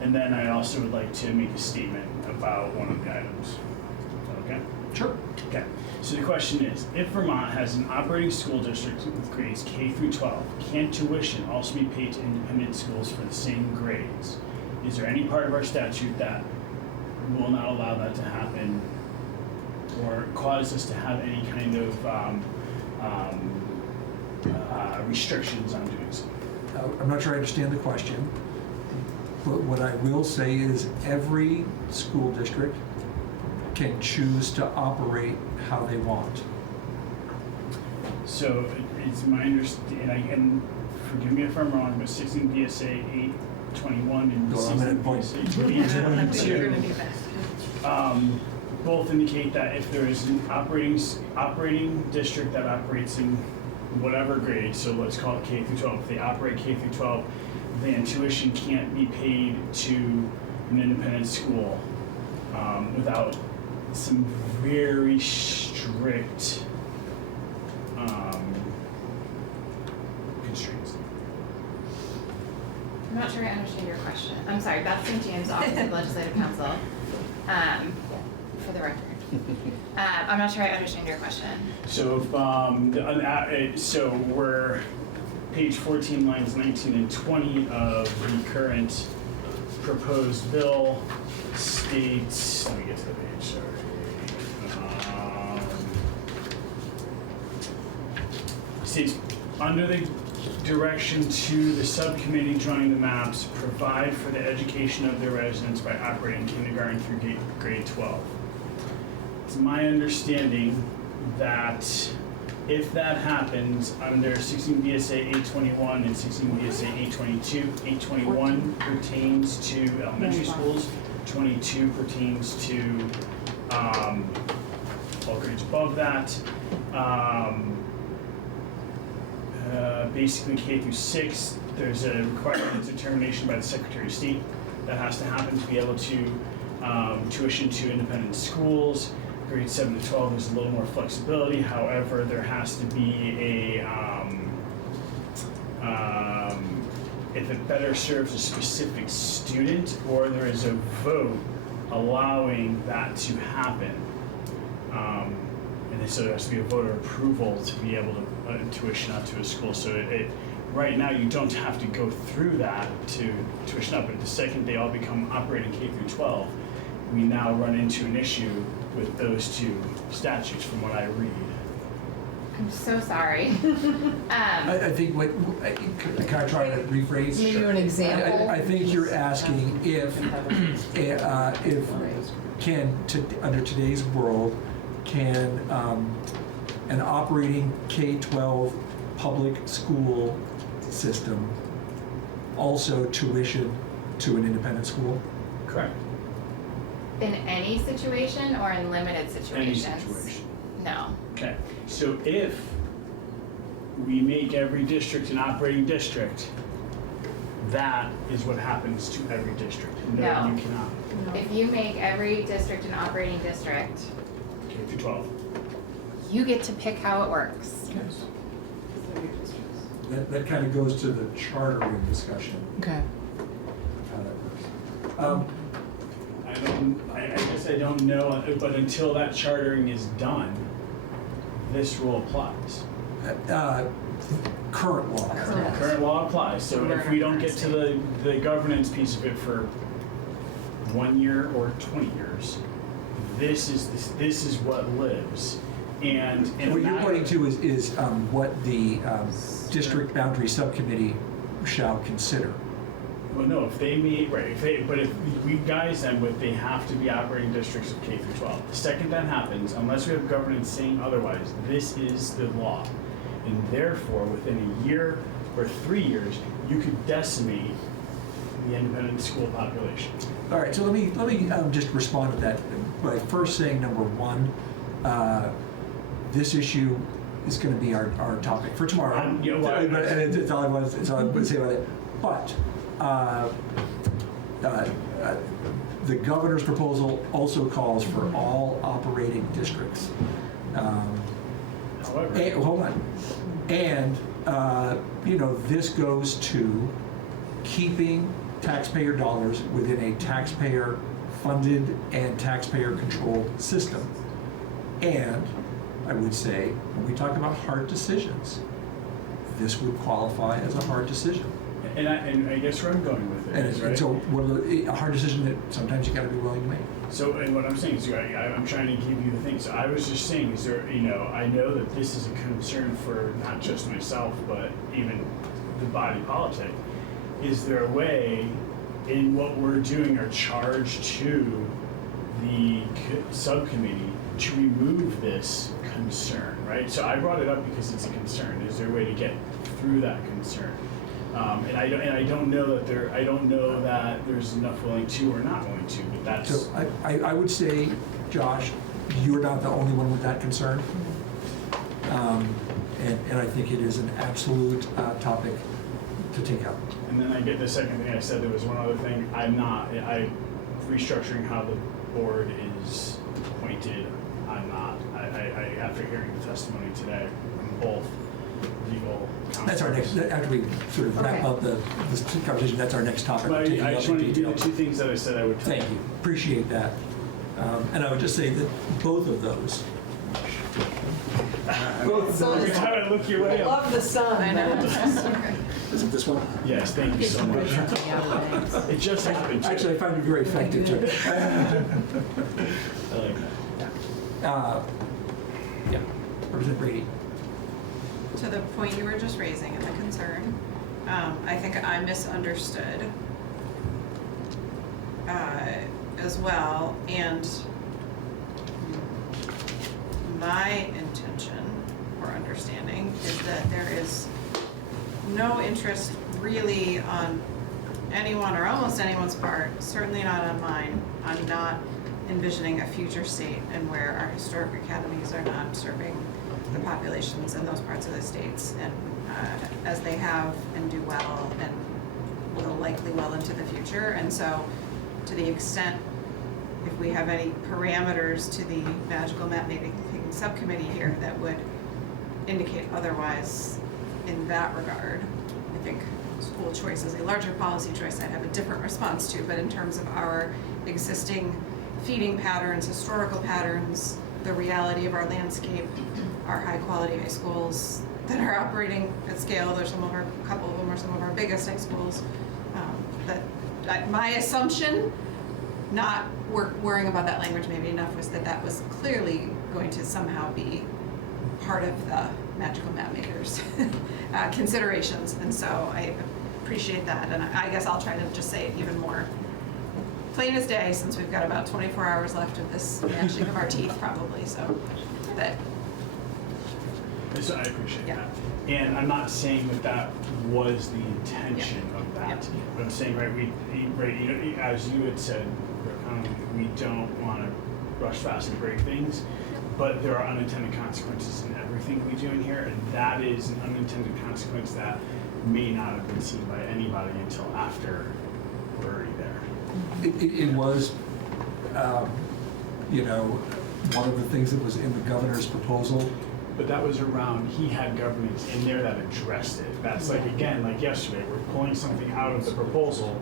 And then I also would like to make a statement about one of the items. Is that okay? Sure. Okay. So the question is, if Vermont has an operating school district with grades K through 12, can tuition also be paid to independent schools for the same grades? Is there any part of our statute that will not allow that to happen, or cause us to have any kind of restrictions on doing so? I'm not sure I understand the question, but what I will say is every school district can choose to operate how they want. So it's my understanding, and forgive me if I'm wrong, but 16 VSA 821 and No, I'm 16 gonna point. VSA 822 both indicate that if there is an operating district that operates in whatever grade, so let's call it K through 12, if they operate K through 12, then tuition can't be paid to an independent school without some very strict constraints. I'm not sure I understand your question. I'm sorry, Beth St. James, Office of Legislative Counsel, for the record. I'm not sure I understand your question. So if, so we're page 14, lines 19 and 20 of the current proposed bill states, let me get to the page, sorry. States, under the direction to the subcommittee drawing the maps, provide for the education of their residents by operating kindergarten through grade 12. It's my understanding that If that happens, under 16 VSA 821 and 16 VSA 822, 821 pertains to elementary schools, 22 pertains to all grades above that. Basically K through 6, there's a requirement determination by the Secretary of State that has to happen to be able to tuition to independent schools. Grades 7 to 12, there's a little more flexibility. However, there has to be if it better serves a specific student, or there is a vote allowing that to happen. And so there has to be a voter approval to be able to tuition out to a school. So right now you don't have to go through that to tuition up, but the second they all become operating K through 12, we now run into an issue with those two statutes from what I read. I'm so sorry. I think what, can I try to rephrase? Maybe an example. I think you're asking if under today's world, can an operating K-12 public school system also tuition to an independent school? Correct. In any situation or in limited situations? Any situation. No. Okay, so if we make every district an operating district, that is what happens to every district. No, No. you cannot. If you make every district an operating district, K through 12. you get to pick how it works. That kind of goes to the chartering discussion, Okay. how that works. I guess I don't know, but until that chartering is done, this rule applies. Current law. Current law applies, so if we don't get to the governance piece of it for 1 year or 20 years, this is what lives. And What you're pointing to is what the district boundary subcommittee shall consider. Well, no, if they meet, right, but if we guys them with, they have to be operating districts of K through 12. The second that happens, unless we have governance saying otherwise, this is the law. And therefore, within a year or 3 years, you could decimate the independent school population. All right, so let me just respond to that by first saying, number one, this issue is going to be our topic for tomorrow. Yeah, well, And it's all I want to say about it. But the governor's proposal also calls for all operating districts. However, Hold on. And, this goes to keeping taxpayer dollars within a taxpayer-funded and taxpayer-controlled system. And I would say, when we talk about hard decisions, this would qualify as a hard decision. and I guess where I'm going with it is, And right? so, a hard decision that sometimes you got to be willing to make. So, and what I'm saying is, I'm trying to give you the thing. So I was just saying, is there, I know that this is a concern for not just myself, but even the body politic. Is there a way in what we're doing or charge to the subcommittee to remove this concern, right? So I brought it up because it's a concern. Is there a way to get through that concern? And I don't know that there's enough willing to or not willing to, but that's. So I would say, Josh, you're not the only one with that concern. And I think it is an absolute topic to take up. And then I get the second thing I said, there was one other thing. I'm restructuring how the board is appointed. I'm not. I after hearing the testimony today from both legal counsel. That's our next, after we sort of wrap up this conversation, that's our next topic. But taking I up just in wanted to do detail. the two things that I said I would. Thank you, appreciate that. And I would just say that both of those. Every time I look your way, Love the sun. I know. Is it this one? yes, thank you so much. It just happened. too. Actually, I find it very effective too. I like that. Yeah, Representative Brady. To the point you were just raising and the concern, I think I misunderstood as well, and my intention or we're understanding, is that there is no interest really on anyone or almost anyone's part, certainly not on mine, on not envisioning a future state and where our historic academies are not serving the populations in those parts of the states, and as they have and do well and will likely well into the future. And so to the extent, if we have any parameters to the magical map making subcommittee here that would indicate otherwise in that regard, I think school choice is a larger policy choice I'd have a different response to, but in terms of our existing feeding patterns, historical patterns, the reality of our landscape, our high quality high schools that are operating at scale, there's some of our, a couple of them are some of our biggest high schools, my assumption, not worrying about that language maybe enough, was that that was clearly going to somehow be part of the magical map makers considerations, and so I appreciate that, and I guess I'll try to just say it even more plain as day, since we've got about 24 hours left of this gnashing of our teeth probably, so that. So I appreciate that. And I'm not saying that that was the intention of that, but I'm saying, right, as you had said, we don't want to rush fast and break things, but there are unintended consequences in everything we do in here, and that is an unintended consequence that may not have been seen by anybody until after we're already there. It was, one of the things that was in the governor's proposal. But that was around, he had governance in there that addressed it. That's like, again, like yesterday, we're pulling something out of the proposal,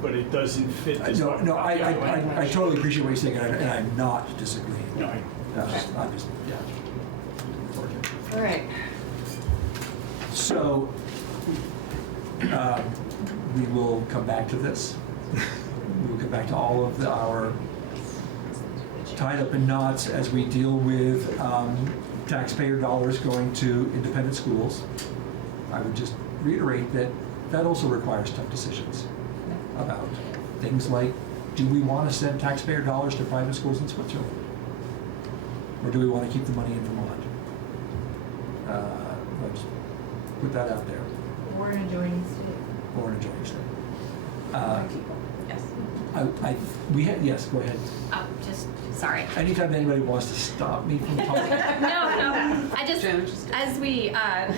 but it doesn't fit this. I totally appreciate what you're saying, and I'm not disagreeing. No, I'm just, yeah. All right. So, we will come back to this. We will come back to all of our tied up in knots as we deal with taxpayer dollars going to independent schools. I would just reiterate that that also requires tough decisions about things like, do we want to send taxpayer dollars to private schools in Switzerland? Or do we want to keep the money in Vermont? Let's put that out there. Or an adjoining state. Or an adjoining state. Yes. Yes, go ahead. Just, sorry. Anytime anybody wants to stop me from talking. No. I just, as we, not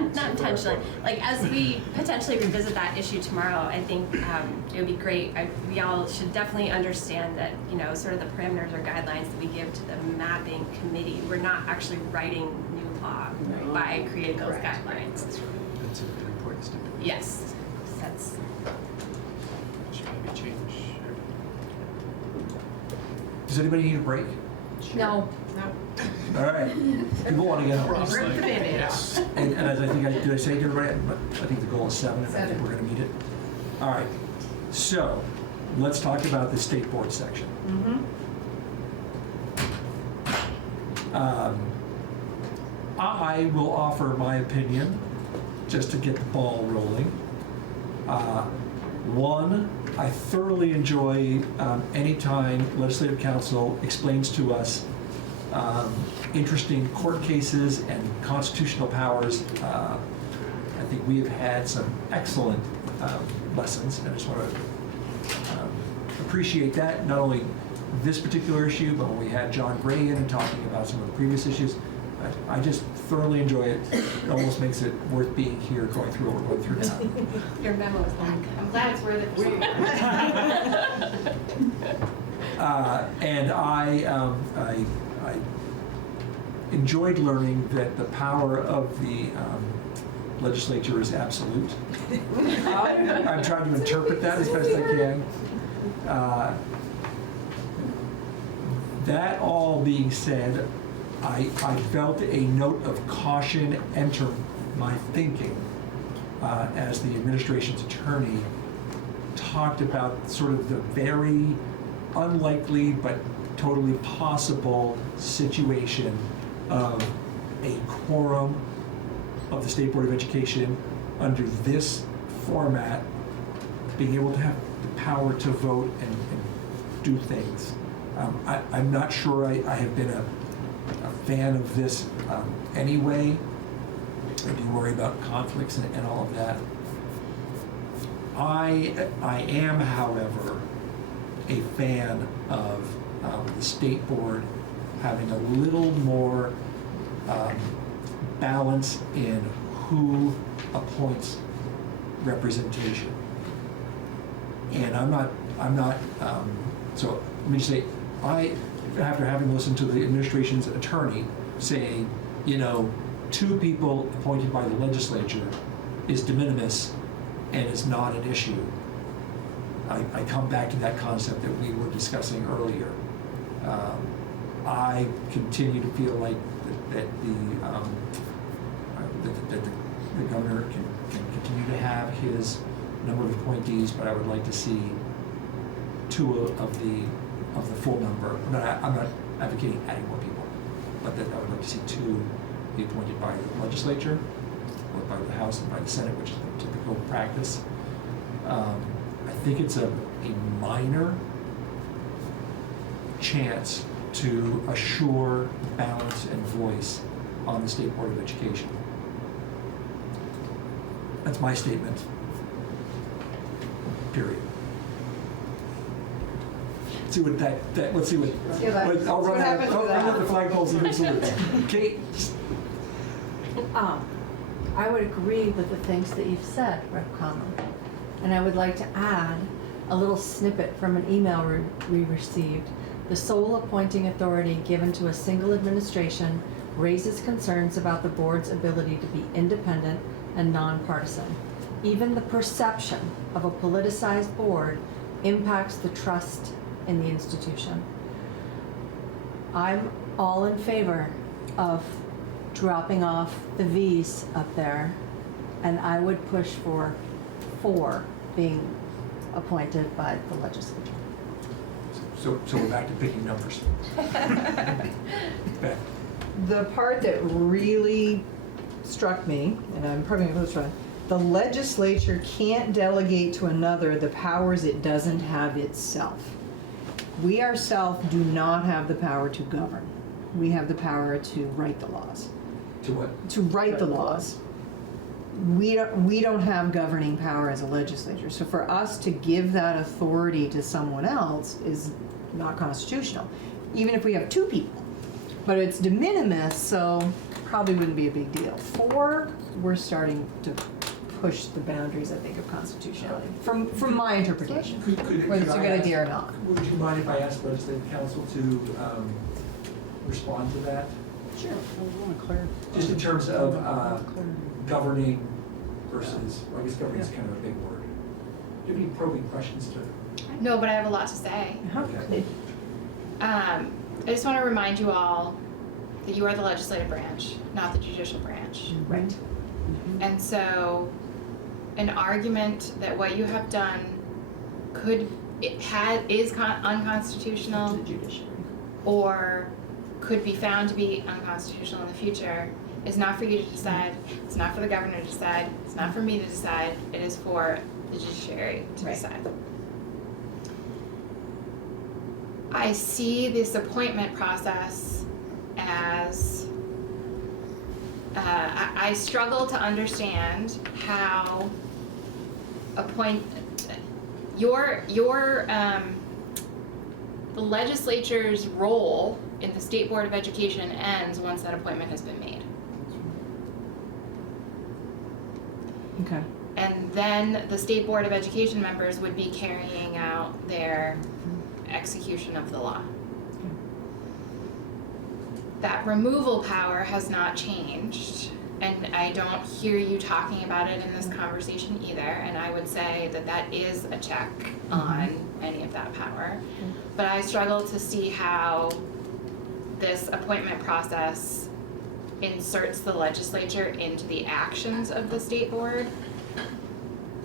intentionally, like as we potentially revisit that issue tomorrow, I think it would be great. We all should definitely understand that, sort of the parameters or guidelines that we give to the mapping committee. We're not actually writing new law by creating those guidelines. That's a good important step. Yes. That's. Should maybe change. Does anybody need a break? No. All right. People want to get home. Rip the Band-Aid off. And as I think did I say to everybody? I think the goal is 7, and I think we're going to meet it. All right. So let's talk about the state board section. I will offer my opinion just to get the ball rolling. One, I thoroughly enjoy anytime Legislative Council explains to us interesting court cases and constitutional powers. I think we have had some excellent lessons, and I just want to appreciate that, not only this particular issue, but when we had John Gray in and talking about some of the previous issues. I just thoroughly enjoy it. It almost makes it worth being here, going through what we're going through now. Your memo is long. I'm glad it's worth it. And I enjoyed learning that the power of the legislature is absolute. I'm trying to interpret that as best I can. That all being said, I felt a note of caution enter my thinking as the administration's attorney talked about sort of the very unlikely but totally possible situation of a quorum of the State Board of Education under this format being able to have the power to vote and do things. I'm not sure I have been a fan of this anyway. I do worry about conflicts and all of that. I am, however, a fan of the state board having a little more balance in who appoints representation. And I'm not, so let me just say, after having listened to the administration's attorney saying, 2 people appointed by the legislature is de minimis and is not an issue, I come back to that concept that we were discussing earlier. I continue to feel like that the governor can continue to have his number of appointees, but I would like to see 2 of the full number. I'm not advocating adding more people, but that I would like to see 2 be appointed by the legislature, or by the House and by the Senate, which is the typical practice. I think it's a minor chance to assure balance and voice on the State Board of Education. That's my statement. Period. See what let's see what. I'll run out the flagpoles and do some. Kate. I would agree with the things that you've said, Rep. Conlon. And I would like to add a little snippet from an email we received. The sole appointing authority given to a single administration raises concerns about the board's ability to be independent and nonpartisan. Even the perception of a politicized board impacts the trust in the institution. I'm all in favor of dropping off the V's up there, and I would push for 4 being appointed by the legislature. So we're back to picking numbers. Beth. The part that really struck me, and I'm probably going to go strong, the legislature can't delegate to another the powers it doesn't have itself. We ourselves do not have the power to govern. We have the power to write the laws. To what? To write the laws. We don't have governing power as a legislature. So for us to give that authority to someone else is not constitutional, even if we have 2 people. But it's de minimis, so probably wouldn't be a big deal. 4, we're starting to push the boundaries, I think, of constitutionality, from my interpretation, whether it's a good idea or not. Would you mind if I asked legislative council to respond to that? Sure. I want to clarify. Just in terms of governing versus, well, I guess governing is kind of a big word. Do you have any probing questions to? No, but I have a lot to say. Okay. I just want to remind you all that you are the legislative branch, not the judicial branch. Right. And so an argument that what you have done is unconstitutional or could be found to be unconstitutional in the future is not for you to decide. It's not for the governor to decide. It's not for me to decide. It is for the judiciary to decide. I see this appointment process as I struggle to understand how the legislature's role in the State Board of Education ends once that appointment has been made. Okay. And then the State Board of Education members would be carrying out their execution of the law. That removal power has not changed, and I don't hear you talking about it in this conversation either, and I would say that that is a check on any of that power. But I struggle to see how this appointment process inserts the legislature into the actions of the state board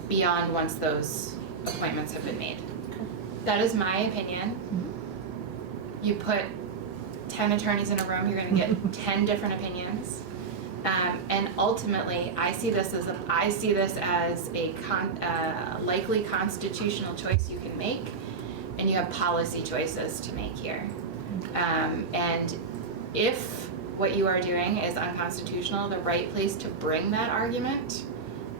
beyond once those appointments have been made. That is my opinion. You put 10 attorneys in a room, you're going to get 10 different opinions. And ultimately, I see this as a likely constitutional choice you can make, and you have policy choices to make here. And if what you are doing is unconstitutional, the right place to bring that argument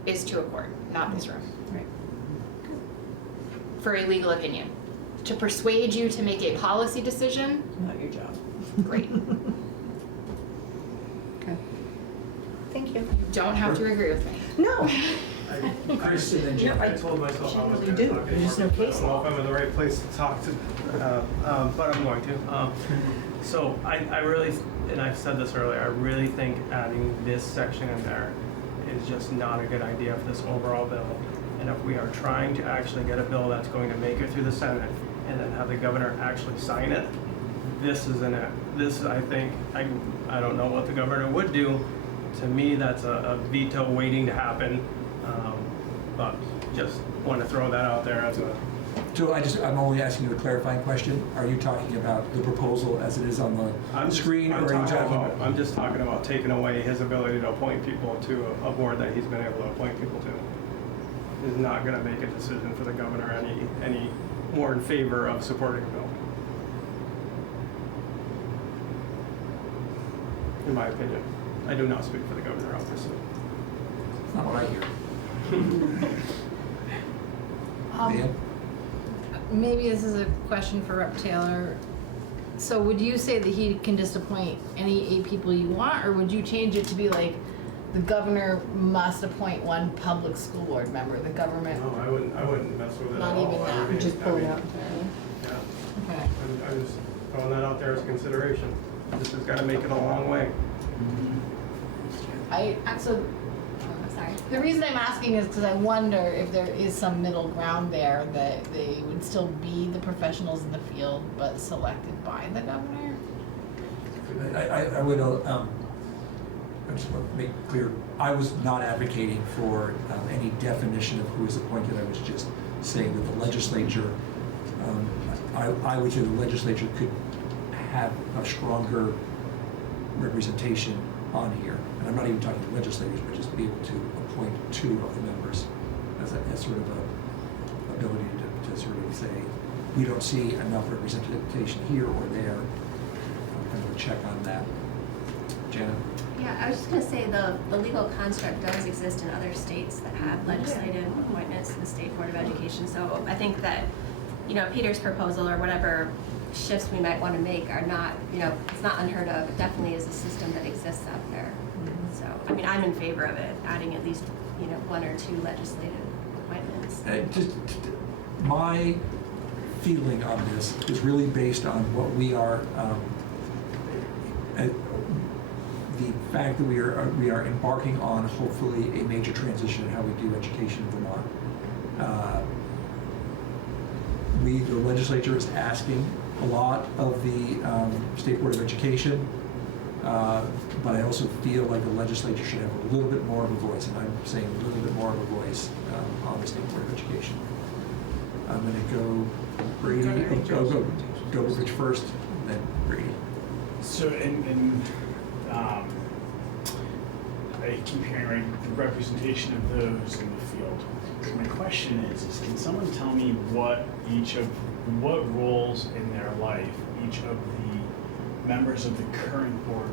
is to a court, not this room. Right. For a legal opinion. To persuade you to make a policy decision, Not your job. great. Okay. Thank you. You don't have to agree with me. No. Chris and then Jeff. I told myself I wasn't You going to do. talk There's anymore. just no because case I don't know law. if I'm in the right place to talk to, but I'm going to. So I really, and I've said this earlier, I really think adding this section in there is just not a good idea for this overall bill. And if we are trying to actually get a bill that's going to make it through the Senate and then have the governor actually sign it, this isn't it. This, I think, I don't know what the governor would do. To me, that's a veto waiting to happen. But just want to throw that out there as a. So I'm only asking you a clarifying question. Are you talking about the proposal as it is on the screen, or are you talking about? I'm just talking about taking away his ability to appoint people to a board that he's been able to appoint people to. Is not going to make a decision for the governor any more in favor of supporting a bill. In my opinion, I do not speak for the governor, obviously. That's not what I hear. Dan? Maybe this is a question for Rep. Taylor. So would you say that he can just appoint any 8 people you want, or would you change it to be like, the governor must appoint 1 public school board member, the government? No, I wouldn't mess with it Not at all. even that. I mean, Just pull I it mean, out entirely. Yeah, Okay. I'm just throwing that out there as a consideration. This has got to make it a long way. Sorry. The reason I'm asking is because I wonder if there is some middle ground there that they would still be the professionals in the field, but selected by the governor. I would, I just want to make clear, I was not advocating for any definition of who is appointed. I was just saying that the legislature, I would say the legislature could have a stronger representation on here. And I'm not even talking to legislators, but just be able to appoint 2 of the members as sort of a ability to sort of say, we don't see enough representation here or there. Kind of a check on that. Janet? Yeah, I was just gonna say the legal construct does exist in other states that have legislative appointments to the State Board of Education. So I think that, Peter's proposal or whatever shifts we might want to make are not, it's not unheard of. It definitely is a system that exists out there. So, I mean, I'm in favor of it, adding at least, 1 or 2 legislative appointments. My feeling on this is really based on what we are, the fact that we are embarking on hopefully a major transition in how we do education in Vermont. The legislature is asking a lot of the State Board of Education, but I also feel like the legislature should have a little bit more of a voice, and I'm saying a little bit more of a voice on the State Board of Education. I'm going to go Brady, go Rich first, and then Brady. So, I keep hearing, right, the representation of those in the field. So my question is can someone tell me what roles in their life each of the members of the current board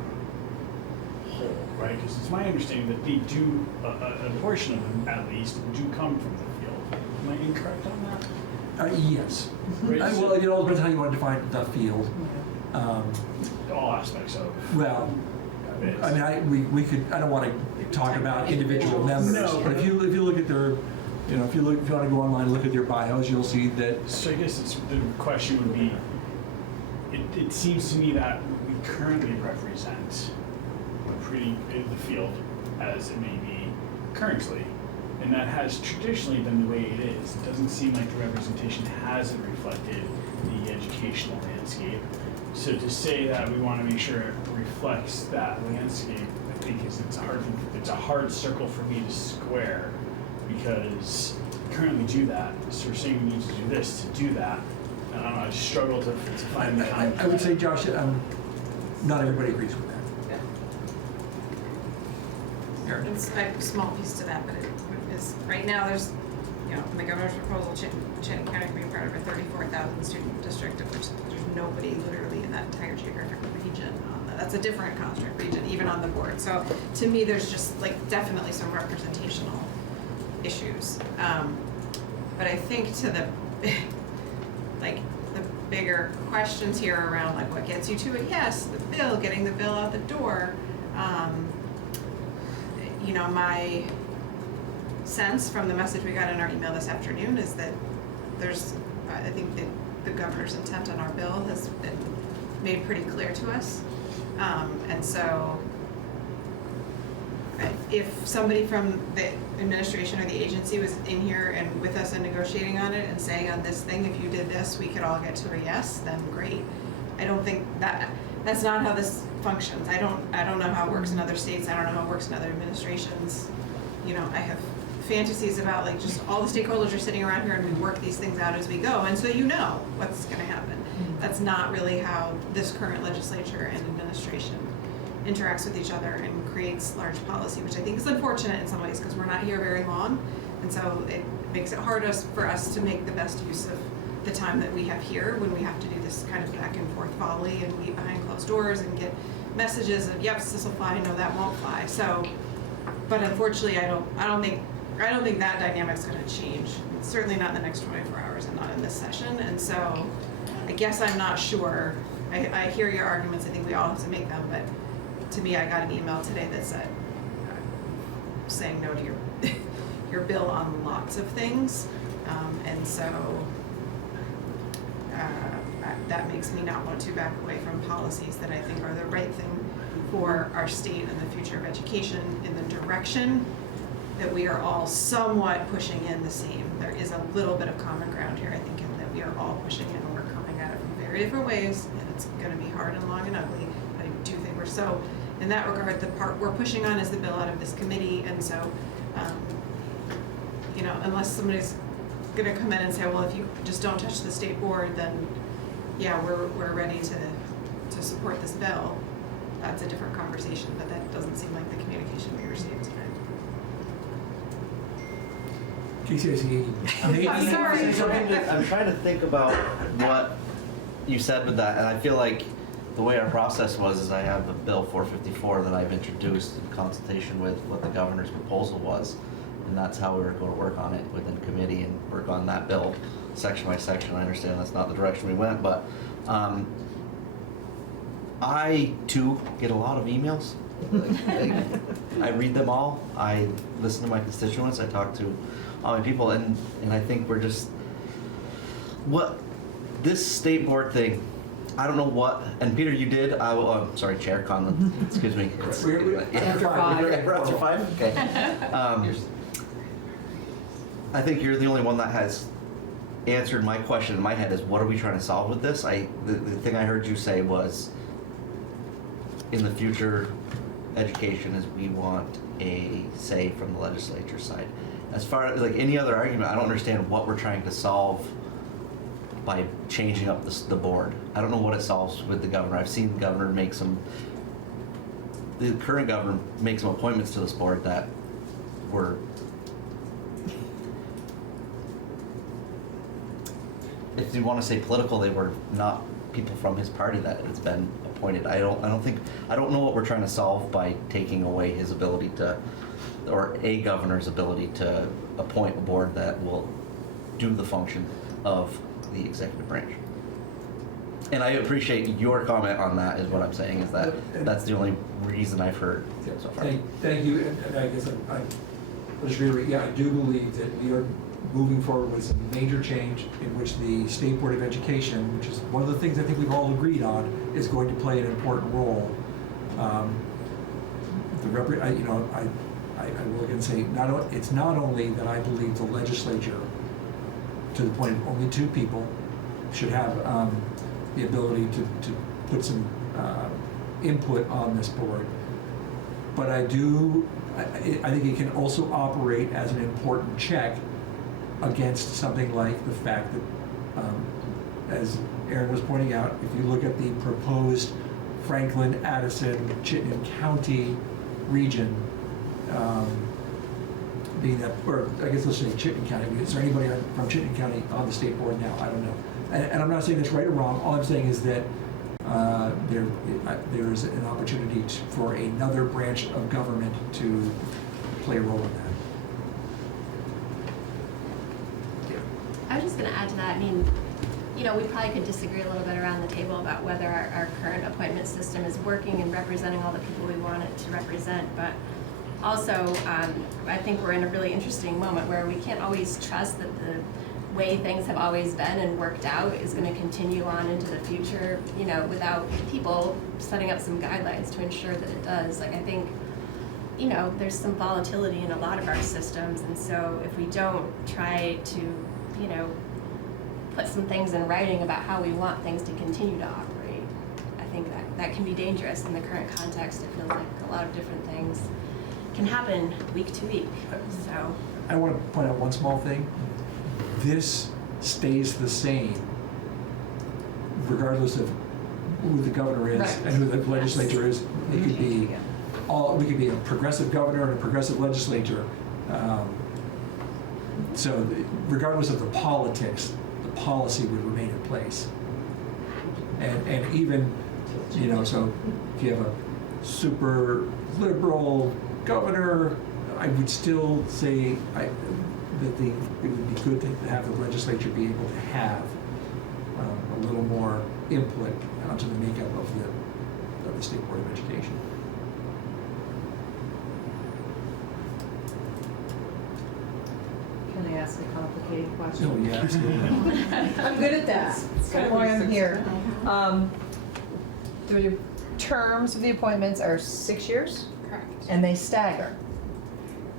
hold, right? Because it's my understanding that they do, a portion of them at least, do come from the field. Am I incorrect on that? Yes. Right, Well, it all depends how you want to define the field. All aspects of Well, it. I mean, we could, I don't want to talk about individual members, No, but if you look at their, if you want to go online and look at their bios, you'll see that. So I guess the question would be, it seems to me that we currently represent the field as it may be currently, and that has traditionally been the way it is. It doesn't seem like the representation hasn't reflected the educational landscape. So to say that we want to make sure it reflects that landscape, I think it's a hard circle for me to square, because we currently do that. So we're saying we need to do this to do that. And I don't know, I just struggle to find the common. I would say, Josh, not everybody agrees with that. Erin? It's a small piece to that, but it is, right now, there's, in the governor's proposal, Chittenden County being part of a 34,000 student district, of which there's nobody literally in that entire geographic region on That's a different construct region, even on the board. So to me, there's just like definitely some representational issues. But I think to the like the bigger questions here around like what gets you to a yes, the bill, getting the bill out the door. You know, my sense from the message we got in our email this afternoon is that I think that the governor's intent on our bill has been made pretty clear to us. And so if somebody from the administration or the agency was in here and with us and negotiating on it and saying on this thing, if you did this, we could all get to a yes, then great. I don't think that's not how this functions. I don't know how it works in other states. I don't know how it works in other administrations. You know, I have fantasies about like just all the stakeholders are sitting around here and we work these things out as we go, and so you know what's going to happen. That's not really how this current legislature and administration interacts with each other and creates large policy, which I think is unfortunate in some ways because we're not here very long, and so it makes it hard for us to make the best use of the time that we have here when we have to do this kind of back and forth volley and meet behind closed doors and get messages of yes, this will fly, no, that won't fly. So, but unfortunately, I don't think that dynamic's going to change. Certainly not in the next 24 hours and not in this session. And so I guess I'm not sure. I hear your arguments. I think we all have to make them. But to me, I got an email today that said saying no to your bill on lots of things. And so that makes me not want to back away from policies that I think are the right thing for our state and the future of education in the direction that we are all somewhat pushing in the same. There is a little bit of common ground here, I think, in that we are all pushing in and we're coming at it from very different ways, and it's going to be hard and long and ugly, but I do think we're so, in that regard, the part we're pushing on is the bill out of this committee, and so, you know, unless somebody's going to come in and say, well, if you just don't touch the state board, then yeah, we're ready to support this bill. That's a different conversation, but that doesn't seem like the communication we received tonight. KCIC. I'm sorry. I'm trying to think about what you said with that, and I feel like the way our process was is I have a bill 454 that I've introduced in consultation with what the governor's proposal was, and that's how we were going to work on it within committee and work on that bill section by section. I understand that's not the direction we went, but I too get a lot of emails. I read them all. I listen to my constituents. I talk to all my people, and I think we're just this state board thing. I don't know what. And Peter, you did. I will. Sorry, Chair Conlon. Excuse me. We're after 5. We're after 5. Okay. I think you're the only one that has answered my question in my head. Is what are we trying to solve with this? The thing I heard you say was, in the future education is we want a say from the legislature side. As far as like any other argument, I don't understand what we're trying to solve by changing up the board. I don't know what it solves with the governor. I've seen the governor the current governor make some appointments to this board that were, if you want to say political, they were not people from his party that has been appointed. I don't know what we're trying to solve by taking away his ability to, or a governor's ability to appoint a board that will do the function of the executive branch. And I appreciate your comment on that, is what I'm saying, is that that's the only reason I've heard so far. Thank you, and I guess I'll just reiterate, yeah, I do believe that we are moving forward with some major change in which the State Board of Education, which is one of the things I think we've all agreed on, is going to play an important role. I will again say, it's not only that I believe the legislature, to the point of only 2 people, should have the ability to put some input on this board, but I think it can also operate as an important check against something like the fact that, as Aaron was pointing out, if you look at the proposed Franklin, Addison, Chittenden County region, being that, or I guess let's say Chittenden County, is there anybody from Chittenden County on the state board now? I don't know. And I'm not saying that's right or wrong. All I'm saying is that there is an opportunity for another branch of government to play a role in that. I was just going to add to that. I mean, you know, we probably could disagree a little bit around the table about whether our current appointment system is working and representing all the people we want it to represent. But also, I think we're in a really interesting moment where we can't always trust that the way things have always been and worked out is going to continue on into the future, you know, without people setting up some guidelines to ensure that it does. Like, I think, you know, there's some volatility in a lot of our systems, and so if we don't try to, you know, put some things in writing about how we want things to continue to operate, I think that can be dangerous in the current context. It feels like a lot of different things can happen week to week, so. I want to point out one small thing. This stays the same regardless of who the governor is Right. and who the legislature is. It could be we could be a progressive governor and a progressive legislature. So regardless of the politics, the policy would remain in place. And even, you know, so if you have a super liberal governor, I would still say that it would be good to have the legislature be able to have a little more input onto the makeup of the State Board of Education. Can I ask a complicated question? Oh, yeah, absolutely. I'm good at that. That's kind of why I'm here. The terms of the appointments are 6 years, Correct. and they stagger.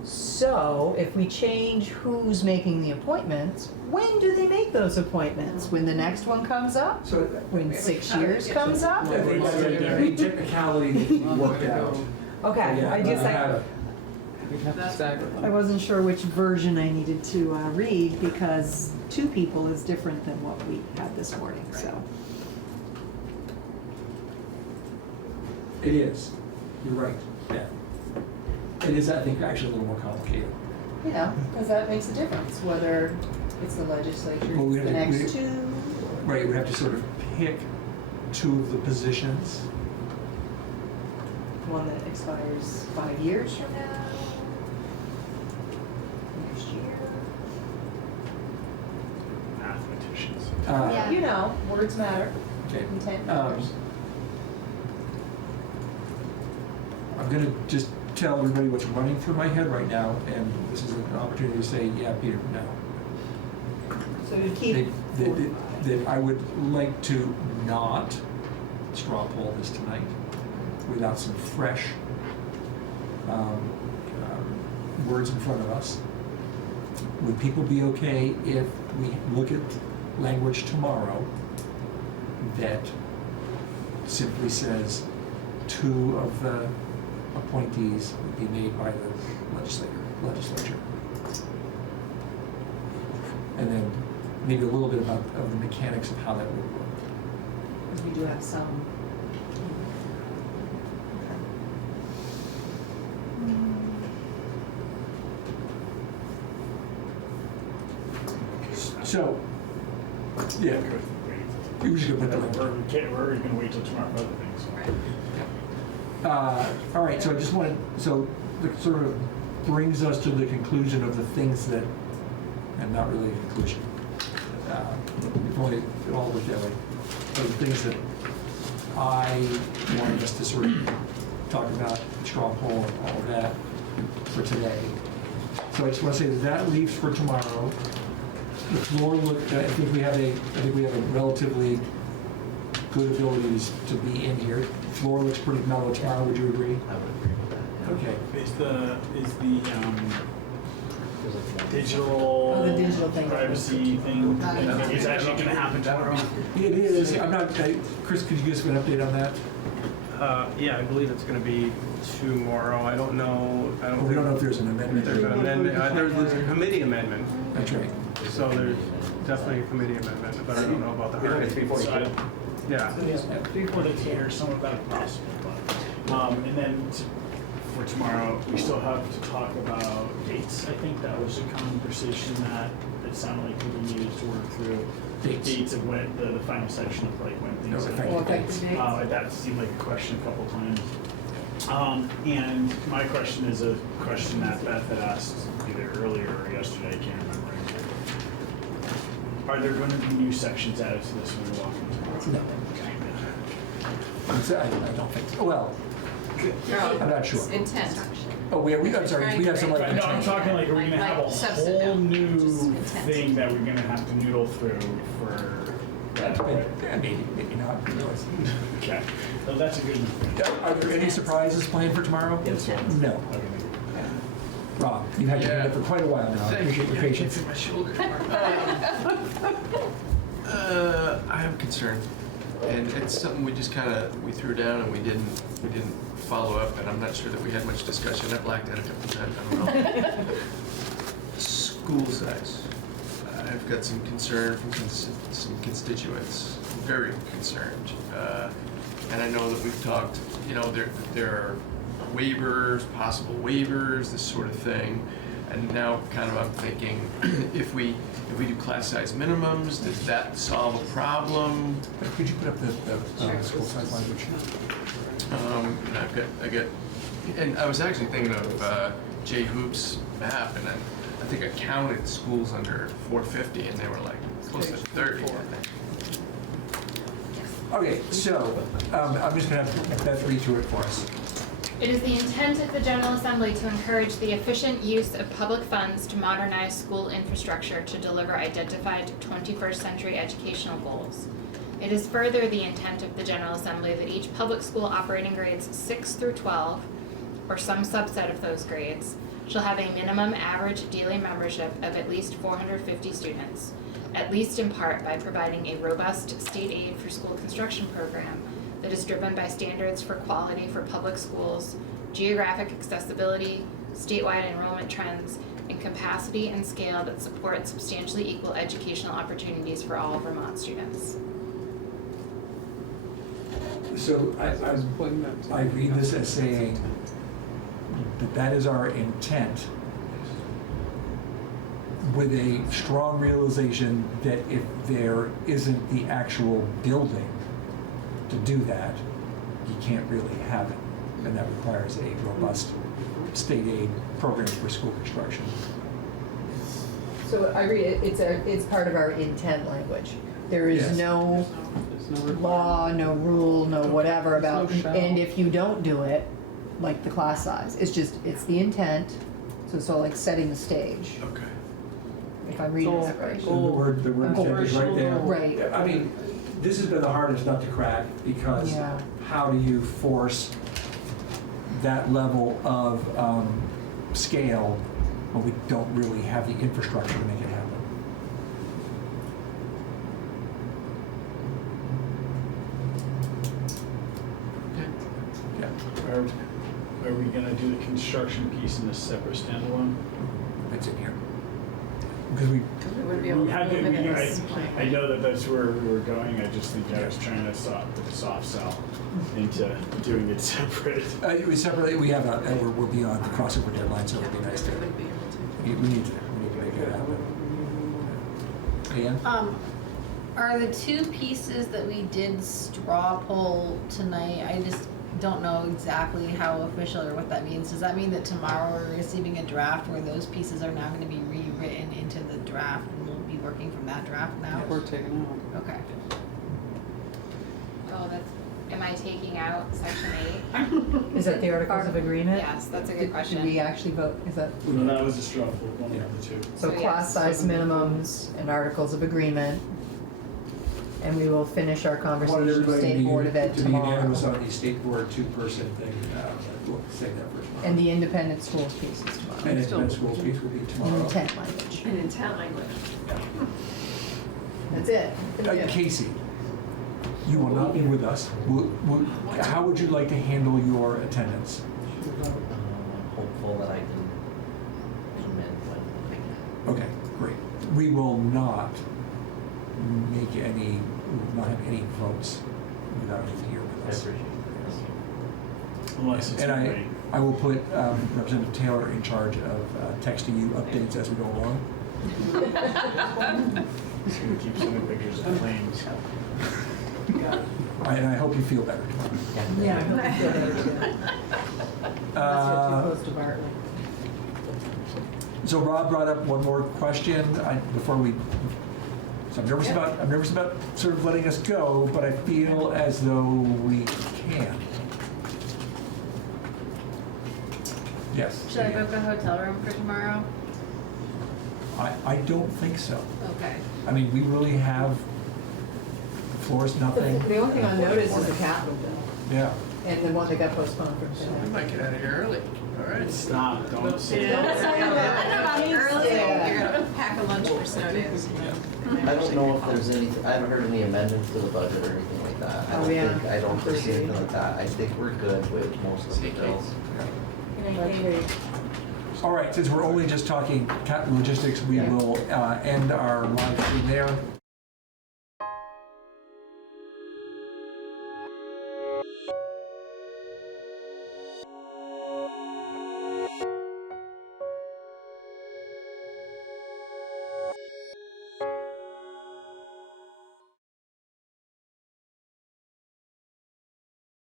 So if we change who's making the appointments, when do they make those appointments? When the next one comes up? So When 6 years comes up? I think that's a technicality that we worked out. Okay, Yeah, I just, We'd have to stagger them. I wasn't sure which version I needed to read because 2 people is different than what we had this morning, so. It is. You're right. Yeah. It is, I think, actually a little more complicated. Yeah, because that makes a difference, whether it's the legislature, Well, we the have to- next we- 2. Right, we have to sort of pick 2 of the positions. One that expires 5 years from now. Next year. Mathematicians. Yeah. You know, words matter, Okay. intent matters. I'm gonna just tell everybody what's running through my head right now, and this is an opportunity to say, yeah, Peter, no. So to keep. That I would like to not straw poll this tonight without some fresh words in front of us. Would people be okay if we look at language tomorrow that simply says 2 of the appointees would be made by the legislature? And then maybe a little bit of the mechanics of how that would work. Because we do have some. So, yeah, we were just gonna put that on. We're already gonna wait till tomorrow for other things. All right, so I just wanted, so that sort of brings us to the conclusion of the things that, and not really a conclusion, if only it all looked that way, but the things that I wanted us to sort of talk about, straw poll, all of that for today. So I just want to say that leaves for tomorrow. The floor I think we have a relatively good ability to be in here. The floor looks pretty mellow tomorrow, would you agree? I would agree with that. Okay. Is the digital Oh, the digital thing. privacy thing is actually gonna happen tomorrow? It is, I'm not, Chris, could you give us an update on that? Yeah, I believe it's going to be tomorrow. I don't know. We don't know if there's an amendment. There's an amendment. There's a committee amendment. That's right. So there's definitely a committee amendment, but I don't know about the We hard. look at 342. Yeah. 342 or some of that possible. And then for tomorrow, we still have to talk about dates. I think that was a conversation that sounded like we needed to work through Dates. dates of when, the final section of like when things No, are. effective dates. That seemed like a question a couple times. And my question is a question that Beth had asked either earlier or yesterday, I can't remember. Are there going to be new sections added to this when we're walking through? No. I don't think so. Well, I'm not sure. Intent. Oh, I'm sorry, we have some like. No, I'm talking like, are we gonna have a Like substantive, whole new just intent. thing that we're gonna have to noodle through for? Yeah, maybe not. Who knows? Okay, so that's a good one. Are there any surprises planned for tomorrow? No. Okay. Rob, you've had your hand up for quite a while now. I appreciate your patience. My shoulder. I have a concern, and it's something we just we threw down and we didn't follow up, and I'm not sure that we had much discussion. I blacked out a couple times. I don't know. School size. I've got some concern from some constituents. Very concerned, and I know that we've talked. There are waivers, possible waivers, this sort of thing. And now I'm thinking, if we do class size minimums, does that solve a problem? Could you put up the school size language? And I was actually thinking of Jay Hoop's map, and I think I counted schools under 450, and they were like close to 30, I think. Okay, so I'm just going to have Beth read through it for us. It is the intent of the General Assembly to encourage the efficient use of public funds to modernize school infrastructure to deliver identified 21st century educational goals. It is further the intent of the General Assembly that each public school operating grades 6 through 12, or some subset of those grades, shall have a minimum average daily membership of at least 450 students, at least in part by providing a robust state aid for school construction program that is driven by standards for quality for public schools, geographic accessibility, statewide enrollment trends, and capacity and scale that support substantially equal educational opportunities for all Vermont students. So I read this as saying that is our intent, with a strong realization that if there isn't the actual building to do that, you can't really have it. And that requires a robust state aid program for school construction. So I read it, it's part of our intent language. There is Yes. no law, no rule, no whatever about, and if you don't do it, like the class size, it's the intent, so it's all like setting the stage, Okay. if I'm reading that right. So the word intent is right there. Right. I mean, this has been the hardest nut to crack, because Yeah. how do you force that level of scale when we don't really have the infrastructure to make it happen? Yeah. Are we gonna do the construction piece in a separate standalone? It's in here. Because we, We wouldn't be able We to had to, move it as I know that that's where we were going, I just think I was trying to put the soft sell into doing it separate. we separately, we have we're beyond the crossover deadline, so it'd be nice to, wouldn't be able to. we need to make it happen. Ian? Are the two pieces that we did straw poll tonight, I just don't know exactly how official or what that means. Does that mean that tomorrow we're receiving a draft where those pieces are now gonna be rewritten into the draft and we'll be working from that draft now? We're taking out. Okay. Oh, am I taking out section 8? Is that the Articles of Agreement? Yes, that's a good Did question. we actually vote, is that, No, that was a straw poll, one of the two. so So class yes. size minimums and Articles of Agreement, and we will finish our Wanted conversation with everybody State Board of Ed to be unanimous tomorrow. on the state board two-person thing. We'll say that first. And the independent schools piece is tomorrow. And independent schools piece will be tomorrow. Intent language. An intent language. That's it. Casey, you will not be with us. How would you like to handle your attendance? Hopeful that I can come in when I can. Okay, great. We will not make any, we will not have any votes without you here with I us. appreciate it. Unless it's And already. I will put Representative Taylor in charge of texting you updates as we go along. Just gonna keep sending pictures of planes. And I hope you feel better. Yeah, I hope you feel better too. Unless you're too close to Bartlett. So Rob brought up one more question before we. So I'm nervous about sort of letting us go, but I feel as though we can. Yes. Should I book a hotel room for tomorrow? I don't think so. Okay. I mean, we really have floors, nothing. The only thing on notice is the capital bill, Yeah. and the one that got postponed from We today. might get out of here early. All right. Stop, don't say I that. don't know about early, Yeah. you're gonna pack a lunch for snow days. I don't know if there's any, I haven't heard any amendments to the budget or anything like that. Oh, yeah. I don't foresee anything like that. I think we're good with most of the bills. Okay. All right, since we're only just talking logistics, we will end our live stream there.